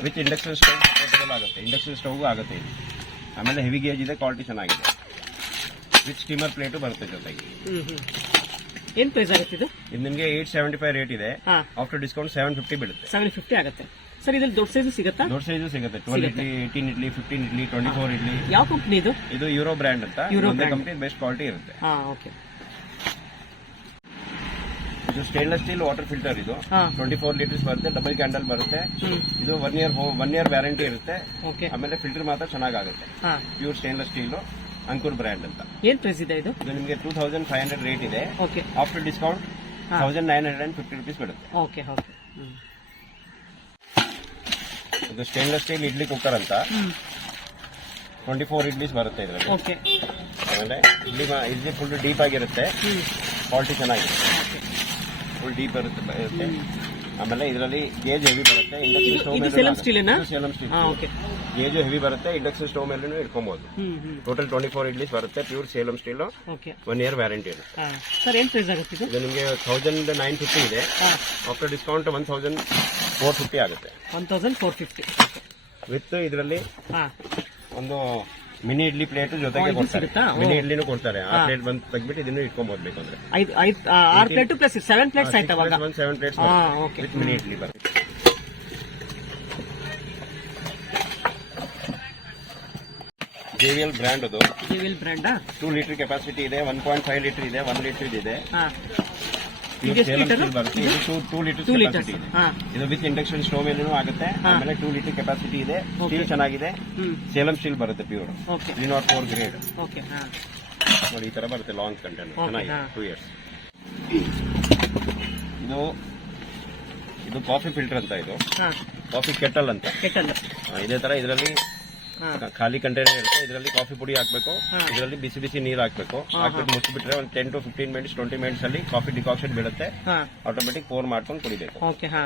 ವಿತ್ ಇಂಡಕ್ಷನ್ ಸ್ಟವ್ ಆಗುತ್ತೆ. ಇಂಡಕ್ಷನ್ ಸ್ಟವ್ ಆಗುತ್ತೆ ಇದು ಆಮೇಲೆ ಹೆವಿ ಗೇಜ್ ಇದೆ ಕ್ವಾಲಿಟಿ ಚೆನ್ನಾಗಿದೆ. ವಿತ್ ಸ್ಟೀಮರ್ ಪ್ಲೇಟು ಬರುತ್ತೆ ಜೊತೆಗೆ. ಏನ್ ಪ್ರೈಸ್ ಆಗುತ್ತೆ ಇದು? ಇದು ನಿಮಗೆ ಏಟ್ ಸೆವೆಂಟಿ ಫೈವ್ ರೇಟ್ ಇದೆ ಆಫ್ಟರ್ ಡಿಸ್ಕೌಂಟ್ ಸೆವೆನ್ ಫಿಫ್ಟಿ ಬೀಳುತ್ತೆ. ಸೆವೆನ್ ಫಿಫ್ಟಿ ಆಗುತ್ತೆ. ಸರ್ ಇದ್ರಲ್ಲಿ ದೊಡ್ಡ ಸೈಜ್ ಸಿಗುತ್ತಾ? ದೊಡ್ಡ ಸೈಜು ಸಿಗುತ್ತೆ. Twelve idli eighteen idli fifteen idli twenty four idli. ಯಾವ ಕಂಪ್ನಿ ಇದು? ಇದು ಯೂರೋ ಬ್ರ್ಯಾಂಡ್ ಅಂತ. ಯೂರೋ. ಕಂಪ್ನಿ ಬೆಸ್ಟ್ ಕ್ವಾಲಿಟಿ ಇರುತ್ತೆ. ಹಾ ಓಕೆ ಇದು ಸ್ಟೇನ್ಲೆಸ್ ಸ್ಟೀಲ್ ವಾಟರ್ ಫಿಲ್ಟರ್ ಇದು. ಹಾ. ಟ್ವೆಂಟಿ ಫೋರ್ ಲೀಟರ್ಸ್ ಬರುತ್ತೆ ಡಬಲ್ ಕ್ಯಾಂಡಲ್ ಬರುತ್ತೆ. ಹ್ಮ್. ಇದು one year one year warranty ಇರುತ್ತೆ. ಓಕೆ ಆಮೇಲೆ ಫಿಲ್ಟರ್ ಮಾತ್ರ ಚೆನ್ನಾಗುತ್ತೆ ಹಾ. Pure stainless steel Ankur brand ಅಂತ. ಏನ್ ಪ್ರೈಸ್ ಇದೆ ಇದು? ಇದು ನಿಮಗೆ two thousand five hundred rate ಇದೆ. Okay after discount thousand nine hundred and fifty rupees ಬರುತ್ತೆ ಓಕೆ ಓಕೆ ಹ್ಮ್. ಇದು ಸ್ಟೇನ್ಲೆಸ್ ಸ್ಟೀಲ್ ಇಡ್ಲಿ ಕುಕ್ಕರ್ ಅಂತ. ಹ್ಮ್. ಟ್ವೆಂಟಿ ಫೋರ್ ಇಡ್ಲೀಸ್ ಬರುತ್ತೆ ಇದರಲ್ಲಿ. ಓಕೆ ಆಮೇಲೆ ಇಡ್ಲಿ ಮಾ- ಇಡ್ಲಿ ಫುಲ್ ಡೀಪ್ ಆಗಿರುತ್ತೆ. ಹ್ಮ್. ಕ್ವಾಲಿಟಿ ಚೆನ್ನಾಗಿದೆ ಓಕೆ ಫುಲ್ ಡೀಪ್ ಇರುತ್ತೆ. ಆಮೇಲೆ ಇದರಲ್ಲಿ ಗೇಜ್ ಹೆವಿ ಬರುತ್ತೆ. ಇಂಡಕ್ಷನ್ ಸ್ಟವ್ ಇದು ಮೇಲೆ ಸ್ಟೀಲೇನಾ Salem steel okay gauge heavy ಬರುತ್ತೆ ಇಂಡಕ್ಷನ್ ಸ್ಟೋವ್ ಮೇಲೂ ಇಟ್ಕೊಬಹುದು ಟೋಟಲ್ ಟ್ವೆಂಟಿ ಫೋರ್ ಇಡ್ಲೀಸ್ ಬರುತ್ತೆ pure Salem steel okay one year warranty ಇರುತ್ತೆ ಸರ್ ಏನು ಪ್ರೈಸ್ ಆಗುತ್ತೆ ಇದು? ಇದು ನಿಮಗೆ ತೌಸಂಡ್ ನೈನ್ ಫಿಫ್ಟಿ ಇದೆ. After discount one thousand four fifty ಆಗುತ್ತೆ. One thousand four fifty with ಇದರಲ್ಲಿ ಒಂದು ಮಿನಿ ಇಡ್ಲಿ ಪ್ಲೇಟ್ ಜೊತೆಗೆ ಕೊಡ್ತಾರೆ. ಸಿಗುತ್ತಾ? ಮಿನಿ ಓ. ಇಡ್ಲಿನೂ ಕೊಡ್ತಾರೆ. ಆ ಪ್ಲೇಟ್ ಬಂದು ತೆಗ್ಬಿಟ್ಟು ಇದನ್ನು ಇಟ್ಕೊಂಬೋದು ಬೇಕಂದ್ರೆ. ಐದು ಐದು ಆರು ಪ್ಲೇಟ್ ಪ್ಲಸ್ ಸೆವೆನ್ ಪ್ಲೇಟ್ಸ್ ಆಯ್ತು ಅವಾಗ ಒನ್ ಸೆವೆನ್ ಪ್ಲೇಟ್ಸ್ ಹಾ ವಿತ್ ಮಿನಿ ಇಡ್ಲಿ ಬರುತ್ತೆ ಜೆ ವಿ ಎಲ್ ಬ್ರ್ಯಾಂಡ್ ಅದು. ಜೇವಿಎಲ್ ಬ್ರ್ಯಾಂಡಾ ಟೂ ಲೀಟರ್ ಕೆಪಾಸಿಟಿ ಇದೆ ಒನ್ ಪಾಯಿಂಟ್ ಫೈವ್ ಲೀಟರ್ ಇದೆ ಒನ್ ಲೀಟರ್ ಇದೆ ಹಾ. Two litre? ಇದೆ ವಿತ್ ಇಂಡಕ್ಷನ್ ಸ್ಟೋವ್ ಮೇಲೂ ಆಗುತ್ತೆ. ಆಮೇಲೆ ಟೂ ಲೀಟರ್ ಕೆಪಾಸಿಟಿ ಇದೆ. ಸ್ಟೀಲ್ ಚೆನ್ನಾಗಿದೆ. ಸೇಲಂ ಸ್ಟೀಲ್ ಬರುತ್ತೆ pure three nought four grade ನೋಡಿ ಈ ತರ ಬರುತ್ತೆ ಲಾಂಗ್ Okay, ಚೆನ್ನಾಗಿದೆ. ಟೂ ಇಯರ್ಸ್ ಇದು ಇದು ಕಾಫಿ ಫಿಲ್ಟರ್ ಅಂತ ಇದು. ಕಾಫಿ ಕೆಟಲ್ ಅಂತ. ಕೆಟಲ್ ಇದೇ ತರ ಇದರಲ್ಲಿ ಖಾಲಿ ಕಂಟೈನರ್ ಇರುತ್ತೆ. ಇದರಲ್ಲಿ ಕಾಫಿ ಪುಡಿ ಹಾಕ್ಬೇಕು. ಇದರಲ್ಲಿ ಬಿಸಿ ಬಿಸಿ ನೀರು ಹಾಕ್ಬೇಕು. ಹಾಕ್ಬಿಟ್ಟು ಮುಚ್ಚಿಬಿಟ್ರೆ ಒಂದು ten to fifteen minutes twenty minutes ಅಲ್ಲಿ ಕಾಫಿ ಡಿಕಾಕ್ಷನ್ ಬೀಳುತ್ತೆ. ಆಟೋಮೆಟಿಕ್ ಪೋರ್ ಮಾಡ್ಕೊಂಡು ಕುಡಿಬೇಕು. ಓಕೆ ಹಾ.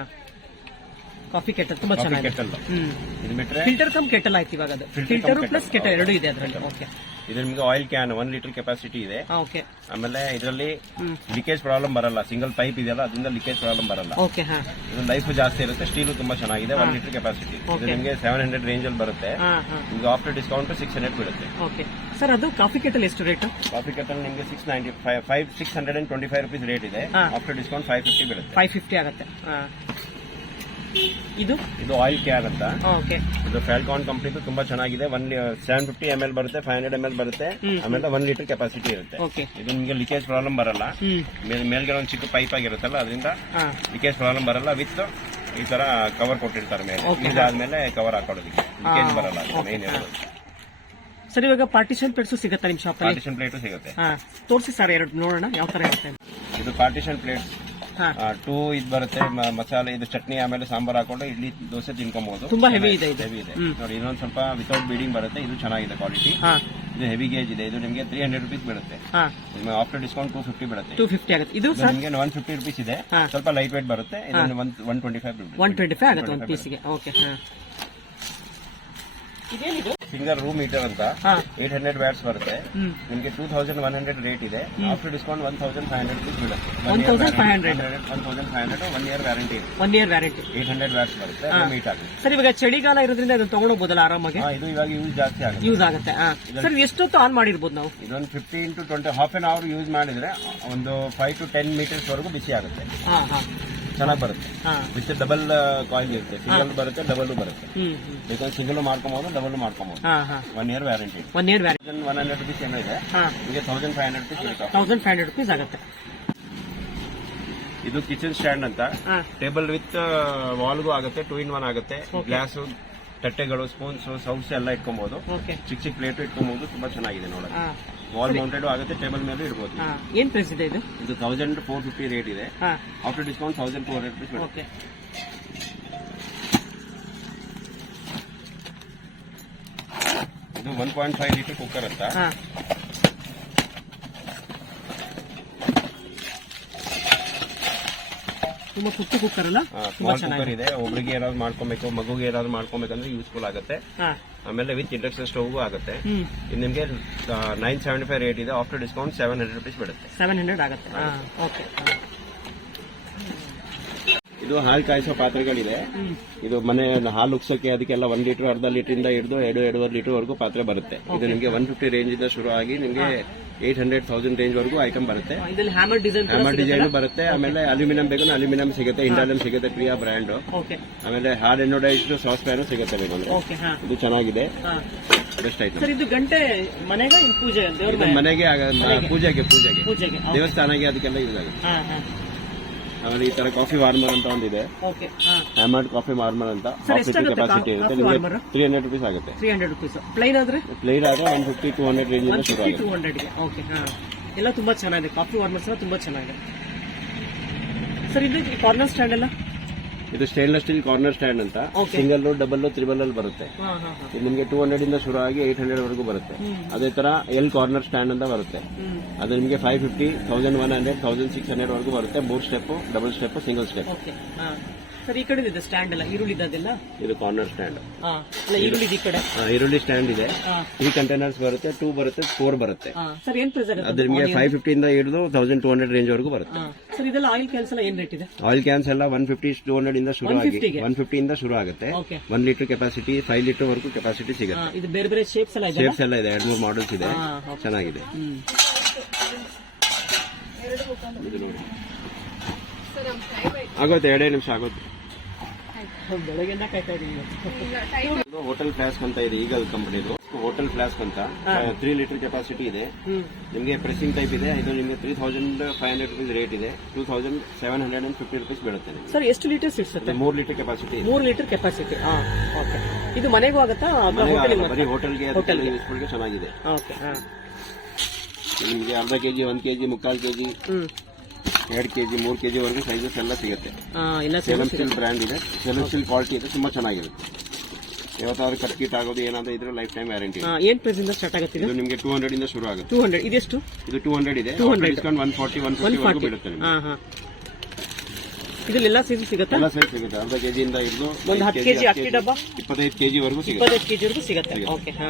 ಕಾಫಿ ಕೆಟಲ್ ತುಂಬಾ ಚೆನ್ನಾಗಿ ಚೆನ್ನಾಗಿದೆ. ಕೆಟಲ್. ಹ್ಮ್. ಇದು ಬಿಟ್ರೆ ಫಿಲ್ಟರ್ ಕಮ್ ಕೆಟಲ್ ಆಯ್ತು ಇವಾಗ ಅದು. Filter cum filter kettle. Plus kettle. ಎರಡು ಇದೆ ಅದರಲ್ಲಿ. ಓಕೆ. ಇದು ನಿಮಗೆ oil can one litre capacity ಇದೆ. ಓಕೆ. ಆಮೇಲೆ ಇದರಲ್ಲಿ ಹ್ಮ್. ಲೀಕೇಜ್ ಪ್ರಾಬ್ಲಮ್ ಬರಲ್ಲ. ಸಿಂಗಲ್ ಪೈಪ್ ಇದೆಯಲ್ಲ ಅದರಿಂದ ಲೀಕೇಜ್ ಪ್ರಾಬ್ಲಮ್ ಬರಲ್ಲ. ಓಕೆ ಹಾ. ಇದು ಲೈಫ್ ಜಾಸ್ತಿ ಇರುತ್ತೆ. ಸ್ಟೀಲು ತುಂಬಾ ಚೆನ್ನಾಗಿದೆ. ಒನ್ ಲೀಟರ್ ಕೆಪಾಸಿಟಿ ಇದು Okay. ನಿಮಗೆ ಸೆವೆನ್ ಹಂಡ್ರೆಡ್ ರೇಂಜ್ ಅಲ್ಲಿ ಬರುತ್ತೆ. ಹಾ ಹಾ. ನಿಮ್ಗೆ ಆಫ್ಟರ್ ಡಿಸ್ಕೌಂಟ್ ಸಿಕ್ಸ್ ಹಂಡ್ರೆಡ್ ಬೀಳುತ್ತೆ. ಓಕೆ. ಸರ್ ಅದು ಕಾಫಿ ಕೆಟಲ್ ಎಷ್ಟು ರೇಟ್? ಕಾಫಿ ಕಟ್ಟಲ್ ನಿಮಗೆ six ninety five five six hundred and twenty five rupees rate ಇದೆ. ಹಾ. ಆಫ್ಟರ್ ಡಿಸ್ಕೌಂಟ್ ಫೈವ್ ಫಿಫ್ಟಿ ಬೀಳುತ್ತೆ. ಫೈವ್ ಫಿಫ್ಟಿ ಆಗುತ್ತೆ. ಇದು? ಇದು ಆಯಿಲ್ ಕ್ಯಾರ್ ಅಂತ ಓಕೆ. ಇದು ಫ್ಯಾಲ್ಕಾನ್ ಕಂಪ್ನಿದು ತುಂಬಾ ಚೆನ್ನಾಗಿದೆ. One seven fifty M L ಬರುತ್ತೆ ಫೈವ್ ಹಂಡ್ರೆಡ್ ಎಂ ಎಲ್ ಬರುತ್ತೆ. ಆಮೇಲೆ ಒನ್ ಲೀಟರ್ ಕೆಪಾಸಿಟಿ ಇರುತ್ತೆ. ಓಕೆ. ಇದು ನಿಮಗೆ ಲೀಕೇಜ್ ಪ್ರಾಬ್ಲಮ್ ಬರಲ್ಲ. ಮೇಲ್ಗಡೆ ಒಂದು ಚಿಕ್ಕ ಪೈಪ್ ಆಗಿರುತ್ತಲ್ಲ ಅದರಿಂದ ಲೀಕೇಜ್ ಪ್ರಾಬ್ಲಮ್ ಬರಲ್ಲ. ವಿತ್ ಈ ತರ ಕವರ್ ಕೊಟ್ಟಿರ್ತಾರೆ ಮೇಲೆ. ಇದಾದ್ಮೇಲೆ ಕವರ್ ಹಾಕೊಳ್ಳೋದಕ್ಕೆ ಲೀಕೇಜ್ ಬರಲ್ಲ. ಮೇನ್ ಸರ್ ಇವಾಗ ಪಾರ್ಟಿಷನ್ ಪ್ಲೇಟ್ಸ್ ಸಿಗುತ್ತೆ ನಿಮ್ಮ ಶಾಪ್ ಪಾರ್ಟಿಷನ್ ಪ್ಲೇಟ್ ಸಿಗುತ್ತೆ. ತೋರಿಸಿ ಸರ್ ಎರಡು ನೋಡೋಣ. ಯಾವ ತರ ಇರುತ್ತೆ ಇದು ಪಾರ್ಟಿಷನ್ ಪ್ಲೇಟ್ ಹಾ ಟೂ ಇದು ಬರುತ್ತೆ ಮಸಾಲೆ ಇದು ಚಟ್ನಿ ಆಮೇಲೆ ಸಾಂಬಾರ್ ಹಾಕೊಂಡು ಇಡ್ಲಿ ದೋಸೆ ತಿನ್ಕೊಬಹುದು ತುಂಬಾ ಹೆವಿ ಇದೆ. ಹೆವಿ ಇದೆ. ನೋಡಿ ಇನ್ನೊಂದು ಸ್ವಲ್ಪ ವಿತೌಟ್ ಬೀಡಿಂಗ್ ಬರುತ್ತೆ ಇದು ಚೆನ್ನಾಗಿದೆ ಕ್ವಾಲಿಟಿ ಇದು ಹೆವಿ ಗೇಜ್ ಇದೆ ಇದು ನಿಮಗೆ ತ್ರೀ ಹಂಡ್ರೆಡ್ ರುಪೀಸ್ ಬೀಳುತ್ತೆ ನಿಮಗೆ ಆಫ್ಟರ್ ಡಿಸ್ಕೌಂಟ್ ಟೂ ಫಿಫ್ಟಿ ಬೀಳುತ್ತೆ ಟೂ ಫಿಫ್ಟಿ ಆಗುತ್ತೆ. ಇದು ನಿಮಗೆ ಒನ್ ಫಿಫ್ಟಿ ರುಪೀಸ್ ಇದೆ. ಸ್ವಲ್ಪ ಲೈಟ್ ವೇಟ್ ಬರುತ್ತೆ ಇದನ್ನು one one twenty five one twenty five ಆಗುತ್ತೆ ಒಂದು ಪೀಸ್ಗೆ ಓಕೆ ಇದೇನಿದು? ಸಿಂಗಲ್ ರೂಮ್ ಮೀಟರ್ ಅಂತ. ಏಟ್ ಹಂಡ್ರೆಡ್ ವ್ಯಾಟ್ಸ್ ಬರುತ್ತೆ. ನಿಮಗೆ two thousand one hundred rate ಇದೆ. After discount one thousand five hundred ಬೀಳುತ್ತೆ 1500. One thousand five hundred one year warranty ಇದೆ. One year warranty eight hundred watts ಬರುತ್ತೆ. Heat ಆಗುತ್ತೆ. Sir ಇವಾಗ ಚಳಿಗಾಲ ಇರೋದ್ರಿಂದ ಇದನ್ನ ತಗೊಂಡೋಗ್ಬೋದಲ್ಲ ಆರಾಮಾಗಿ? ಇದು ಇವಾಗ ಯೂಸ್ ಜಾಸ್ತಿ ಆಗುತ್ತೆ. ಯೂಸ್ ಆಗುತ್ತೆ. ಸರ್ ಎಷ್ಟೊತ್ತು ಆನ್ ಮಾಡಿರ್ಬೋದು ನಾವು? ಇದೊಂದು fifty to twenty half an hour use ಮಾಡಿದ್ರೆ ಒಂದು ಫೈವ್ ಟು ಟೆನ್ ಮೀಟರ್ಸ್ ವರೆಗೂ ಬಿಸಿ ಆಗುತ್ತೆ ಚೆನ್ನಾಗಿ ಬರುತ್ತೆ. ವಿತ್ ಡಬಲ್ ಕಾಯಿಲ್ ಇರುತ್ತೆ. ಸಿಂಗಲ್ ಬರುತ್ತೆ ಡಬಲ್ ಬರುತ್ತೆ. ಬೇಕಾದ್ರೆ ಸಿಂಗಲ್ ಮಾಡ್ಕೊಬಹುದು ಡಬಲ್ ಮಾಡ್ಕೊಬಹುದು one year warranty one year warranty one hundred rupees ಏನೋ ಇದೆ. ನಿಮಗೆ ತೌಸಂಡ್ ಫೈವ್ ಹಂಡ್ರೆಡ್ ರುಪೀಸ್ ಇರುತ್ತೆ ತೌಸಂಡ್ ಫೈವ್ ಹಂಡ್ರೆಡ್ ರುಪೀಸ್ ಆಗುತ್ತೆ. ಇದು ಕಿಚನ್ ಸ್ಟ್ಯಾಂಡ್ ಅಂತ. ಟೇಬಲ್ ವಿತ್ ವಾಲ್ಗೂ ಆಗುತ್ತೆ ಟೂ ಇನ್ ಒನ್ ಆಗುತ್ತೆ. ಗ್ಲಾಸ್ ತಟ್ಟೆಗಳು ಸ್ಪೂನ್ಸ್ ಸೌಸ್ ಎಲ್ಲ ಇಟ್ಕೊಬಹುದು ಓಕೆ ಚಿಕ್ಕ ಚಿಕ್ಕ ಪ್ಲೇಟ್ ಇಟ್ಕೊಬಹುದು ತುಂಬಾ ಚೆನ್ನಾಗಿದೆ ನೋಡೋದು ಹಾ. ವಾಲ್ ಮೌಂಟೆಡ್ ಆಗುತ್ತೆ ಟೇಬಲ್ ಮೇಲೆ ಇಡಬಹುದು ಹಾ. ಏನ್ ಪ್ರೈಸ್ ಇದೆ ಇದು? ಇದು ತೌಸಂಡ್ ಫೋರ್ ಫಿಫ್ಟಿ ರೇಟ್ ಇದೆ. ಹಾ. After discount thousand four hundred rupees okay ಇದು one point five litre cooker ಅಂತ. ಹಾ. ತುಂಬಾ ಕುಕ್ಕು ಕುಕ್ಕರ್ ಅಲ್ಲ ಸ್ಮಾಲ್ ಕುಕ್ಕರ್ ಇದೆ. ಒಬ್ರಿಗೆ ಏನಾದ್ರು ಮಾಡ್ಕೊಬೇಕು ಮಗುಗೆ ಏನಾದ್ರು ಮಾಡ್ಕೊಬೇಕಂದ್ರೆ ಯೂಸ್ಫುಲ್ ಆಗುತ್ತೆ. ಆಮೇಲೆ ವಿತ್ ಇಂಡಕ್ಷನ್ ಸ್ಟವ್ ಆಗುತ್ತೆ. ಇದು ನಿಮಗೆ ನೈನ್ ಸೆವೆಂಟಿ ಫೈವ್ ರೇಟ್ ಇದೆ. After discount seven hundred rupees ಬೀಳುತ್ತೆ ಸೆವೆನ್ ಹಂಡ್ರೆಡ್ ಆಗುತ್ತೆ. ಓಕೆ ಇದು ಹಾಲು ಕಾಯಿಸೋ ಪಾತ್ರೆಗಳಿದೆ. ಇದು ಮನೆ ಹಾಲು ಉಕ್ಸೋಕೆ ಅದಕ್ಕೆಲ್ಲ ಒಂದ್ ಲೀಟರ್ ಅರ್ಧ ಲೀಟರ್ ಇಂದ ಹಿಡಿದು ಎರಡು ಎರಡೂವರೆ ಲೀಟರ್ ವರೆಗೂ ಪಾತ್ರೆ ಬರುತ್ತೆ. ಇದು ನಿಮಗೆ ಒನ್ ಫಿಫ್ಟಿ ರೇಂಜ್ ಇಂದ ಶುರು ಆಗಿ ನಿಮಗೆ ಏಟ್ ಹಂಡ್ರೆಡ್ ತೌಸಂಡ್ ರೇಂಜ್ ವರೆಗೂ ಐಟಮ್ ಬರುತ್ತೆ. ಹ್ಯಾಮರ್ ಡಿಸೈನ್ ಹ್ಯಾಮರ್ ಡಿಸೈನ್ ಬರುತ್ತೆ ಆಮೇಲೆ ಅಲ್ಯೂಮಿನಿಯಂ ಬೇಕು ಅಲ್ಯೂಮಿನಿಯಂ ಸಿಗುತ್ತೆ ಇಂಡಾಲಿಯಂ ಸಿಗುತ್ತೆ ಪ್ರಿಯಾ ಬ್ರ್ಯಾಂಡ್ ಆಮೇಲೆ ಹಾರ್ಡ್ ಎನೋಡೈಸ್ಡ್ ಸಾಸ್ ವೇರ್ ಸಿಗುತ್ತೆ ಇದು ಚೆನ್ನಾಗಿದೆ. ಬೆಸ್ಟ್ ಐಟಮ್ ಇದು ಗಂಟೆ ಮನೆಗೆ ಪೂಜೆ ಮನೆಗೆ ಆಗ- ಪೂಜೆಗೆ ಪೂಜೆಗೆ. ದೇವಸ್ಥಾನಕ್ಕೆ ಅದಕ್ಕೆಲ್ಲ ಯೂಸ್ ಆಗುತ್ತೆ. ಆಮೇಲೆ ಈ ತರ ಕಾಫಿ ವಾರ್ಮರ್ ಅಂತ ಒಂದಿದೆ. ಓಕೆ ಹಾ. ಹ್ಯಾಮರ್ಡ್ ಕಾಫಿ ವಾರ್ಮರ್ ಅಂತ. Sir, ಎಷ್ಟಾಗುತ್ತೆ ಕೆಪಾಸಿಟಿ ಕಾ- ಇರುತ್ತೆ? coffee ನಿಮಗೆ ತ್ರೀ ಹಂಡ್ರೆಡ್ ರುಪೀಸ್ ಆಗುತ್ತೆ. ತ್ರೀ ಹಂಡ್ರೆಡ್ ರುಪೀಸ್ ಪ್ಲೈನ್ ಆದ್ರೆ? ಪ್ಲೇಟ್ ಆದ್ರೆ one fifty two hundred range one ಶುರು ಫಿಫ್ಟಿ ಟೂ ಆಗುತ್ತೆ ಹಂಡ್ರೆಡ್ಗೆ ಓಕೆ ಹಾ. ಎಲ್ಲ ತುಂಬಾ ಚೆನ್ನಾಗಿದೆ. ಕಾಫಿ ವಾರ್ಮರ್ಸ್ ಎಲ್ಲ ತುಂಬಾ ಚೆನ್ನಾಗಿದೆ. ಸರ್ ಇದು ಕಾರ್ನರ್ ಸ್ಟ್ಯಾಂಡ್ ಎಲ್ಲ ಇದು ಸ್ಟೇನ್ಲೆಸ್ ಸ್ಟೀಲ್ ಕಾರ್ನರ್ ಸ್ಟ್ಯಾಂಡ್ ಅಂತ. ಸಿಂಗಲ್ ಡಬಲ್ ತ್ರಿಬಲ್ ಅಲ್ಲಿ ಬರುತ್ತೆ. ಇದು ನಿಮಗೆ ಟೂ ಹಂಡ್ರೆಡ್ ಇಂದ ಶುರು ಆಗಿ ಏಟ್ ಹಂಡ್ರೆಡ್ ವರೆಗೂ ಬರುತ್ತೆ. ಅದೇ ತರ ಎಲ್ ಕಾರ್ನರ್ ಸ್ಟ್ಯಾಂಡ್ ಅಂತ ಬರುತ್ತೆ. ಅದು ನಿಮಗೆ five fifty thousand one hundred thousand six hundred ವರೆಗೂ ಬರುತ್ತೆ. ಮೂರ್ step double step single step sir ಈ ಕಡೆ ಇದೆ ಸ್ಟ್ಯಾಂಡ್ ಎಲ್ಲ ಈರುಳ್ಳಿ ಅದೆಲ್ಲ ಇದು ಕಾರ್ನರ್ ಸ್ಟ್ಯಾಂಡ್ ಹಾ ಅಲ್ಲ ಈರುಳ್ಳಿ ಈ ಕಡೆ. ಈರುಳ್ಳಿ ಸ್ಟ್ಯಾಂಡ್ ಇದೆ. ಹಾ. ತ್ರೀ ಕಂಟೈನರ್ಸ್ ಬರುತ್ತೆ ಟೂ ಬರುತ್ತೆ ಫೋರ್ ಬರುತ್ತೆ. ಹಾ ಸರ್ ಏನ್ ಪ್ರೈಸ್ ಅದು ನಿಮಗೆ ಫೈವ್ ಫಿಫ್ಟಿ ಇಂದ ಹಿಡಿದು ತೌಸಂಡ್ ಟೂ ಹಂಡ್ರೆಡ್ ರೇಂಜ್ ವರೆಗೂ ಬರುತ್ತೆ. ಹಾ ಸರ್ ಇದೆಲ್ಲ ಆಯಿಲ್ ಕ್ಯಾನ್ಸ್ ಎಲ್ಲ ಏನ್ ರೇಟ್ ಇದೆ? ಆಯಿಲ್ ಕ್ಯಾನ್ಸ್ ಎಲ್ಲ ಒನ್ ಫಿಫ್ಟಿ ಟೂ ಹಂಡ್ರೆಡ್ ಇಂದ ಶುರು ಆಗಿ 150 ಗೆ? ಒನ್ ಫಿಫ್ಟಿ ಇಂದ ಶುರು ಆಗುತ್ತೆ. Okay one litre capacity five litre ವರೆಗೂ ಕೆಪಾಸಿಟಿ ಸಿಗುತ್ತೆ. ಇದು ಬೇರೆ ಬೇರೆ ಶೇಪ್ಸ್ ಎಲ್ಲ ಇದೆ ಶೇಪ್ಸ್ ಎಲ್ಲ ಇದೆ ಎರಡು ಮೂರು ಮಾಡಲ್ಸ್ ಇದೆ. ಹಾ, okay. ಚೆನ್ನಾಗಿದೆ. ಹ್ಮ್. ಆಗುತ್ತೆ ಎರಡೇ ನಿಮಿಷ ಆಗುತ್ತೆ ಬೆಳಗ್ಗೆಯಿಂದ ಕಾಯ್ತಾ ಇದೀನಿ ಇದು ಹೋಟೆಲ್ ಫ್ಲಾಸ್ಕ್ ಅಂತ ಇದೆ ಈಗಲ್ ಕಂಪನಿದು ಹೋಟೆಲ್ ಫ್ಲಾಸ್ಕ್ ಅಂತ. ತ್ರೀ ಲೀಟರ್ ಕೆಪಾಸಿಟಿ ಇದೆ. ನಿಮಗೆ ಪ್ರೆಸಿಂಗ್ ಟೈಪ್ ಇದೆ. ಇದು ನಿಮಗೆ three thousand five hundred rupees rate ಇದೆ. Two thousand seven hundred and fifty rupees ಬೀಳುತ್ತೆ ಸರ್ ಎಷ್ಟು ಲೀಟರ್ಸ್ ಸಿಗುತ್ತೆ ಮೂರು ಲೀಟರ್ ಕೆಪಾಸಿಟಿ ಮೂರು ಲೀಟರ್ ಕೆಪಾಸಿಟಿ ಹಾ ಓಕೆ ಇದು ಮನೆಗೂ ಆಗುತ್ತಾ? ಬರೀ ಹೋಟೆಲ್ಗೆ. ಯೂಸ್ಫುಲ್ಗೆ ಚೆನ್ನಾಗಿದೆ. ನಿಮಗೆ ಅರ್ಧ ಕೆಜಿ ಒಂದ್ ಕೆಜಿ ಮುಕ್ಕಾಲು ಕೆಜಿ. ಹ್ಮ್ ಕೆ ಕೆಜಿ ಮೂರು ಕೆ ಜಿವರೆಗೂ ಸೈಜಸ್ ಎಲ್ಲ ಸಿಗುತ್ತೆ. ಆ, ಎಲ್ಲ ಸೇಲಂ ಸ್ಟೀಲ್ ಬ್ರ್ಯಾಂಡ್ ಇದೆ. ಸೇಲಂ ಸ್ಟೀಲ್ ಕ್ವಾಲಿಟಿ ಇದೆ ತುಂಬಾ ಚೆನ್ನಾಗಿರುತ್ತೆ. ಯಾವತ್ತಾದ್ರೂ ಕಟ್ ಕೀಟ್ ಆಗೋದು ಏನಾದ್ರೂ ಇದ್ರೆ ಲೈಫ್ ಟೈಮ್ ವ್ಯಾರಂಟಿ ಏನ್ ಪ್ರೈಸ್ ಇಂದ ಸ್ಟಾರ್ಟ್ ಆಗುತ್ತೆ ಇದು? ನಿಮಗೆ ಟೂ ಹಂಡ್ರೆಡ್ ಇಂದ ಶುರು ಆಗುತ್ತೆ. ಟೂ ಹಂಡ್ರೆಡ್ ಇದೆಷ್ಟು? ಇದು ಟೂ ಹಂಡ್ರೆಡ್ ಇದೆ. 200. Discount one forty one forty ಬೀಳುತ್ತೆ ಇದ್ರಲ್ಲೆಲ್ಲ ಸೈಜ್ ಸಿಗುತ್ತೆ? ಎಲ್ಲ ಸೈಜ್ ಸಿಗುತ್ತೆ. ಅರ್ಧ ಕೆಜಿಯಿಂದ ಹಿಡಿದು ಒಂದು ಹತ್ತು ಕೆಜಿ ಅಕ್ಕಿ ಡಬ್ಬ? ಇಪ್ಪತ್ತೈದು ಕೆಜಿ ವರೆಗೂ ಸಿಗುತ್ತೆ. ಇಪ್ಪತ್ತೈದು ಕೆಜಿ ವರೆಗೂ ಸಿಗುತ್ತೆ. ಓಕೆ ಹಾ.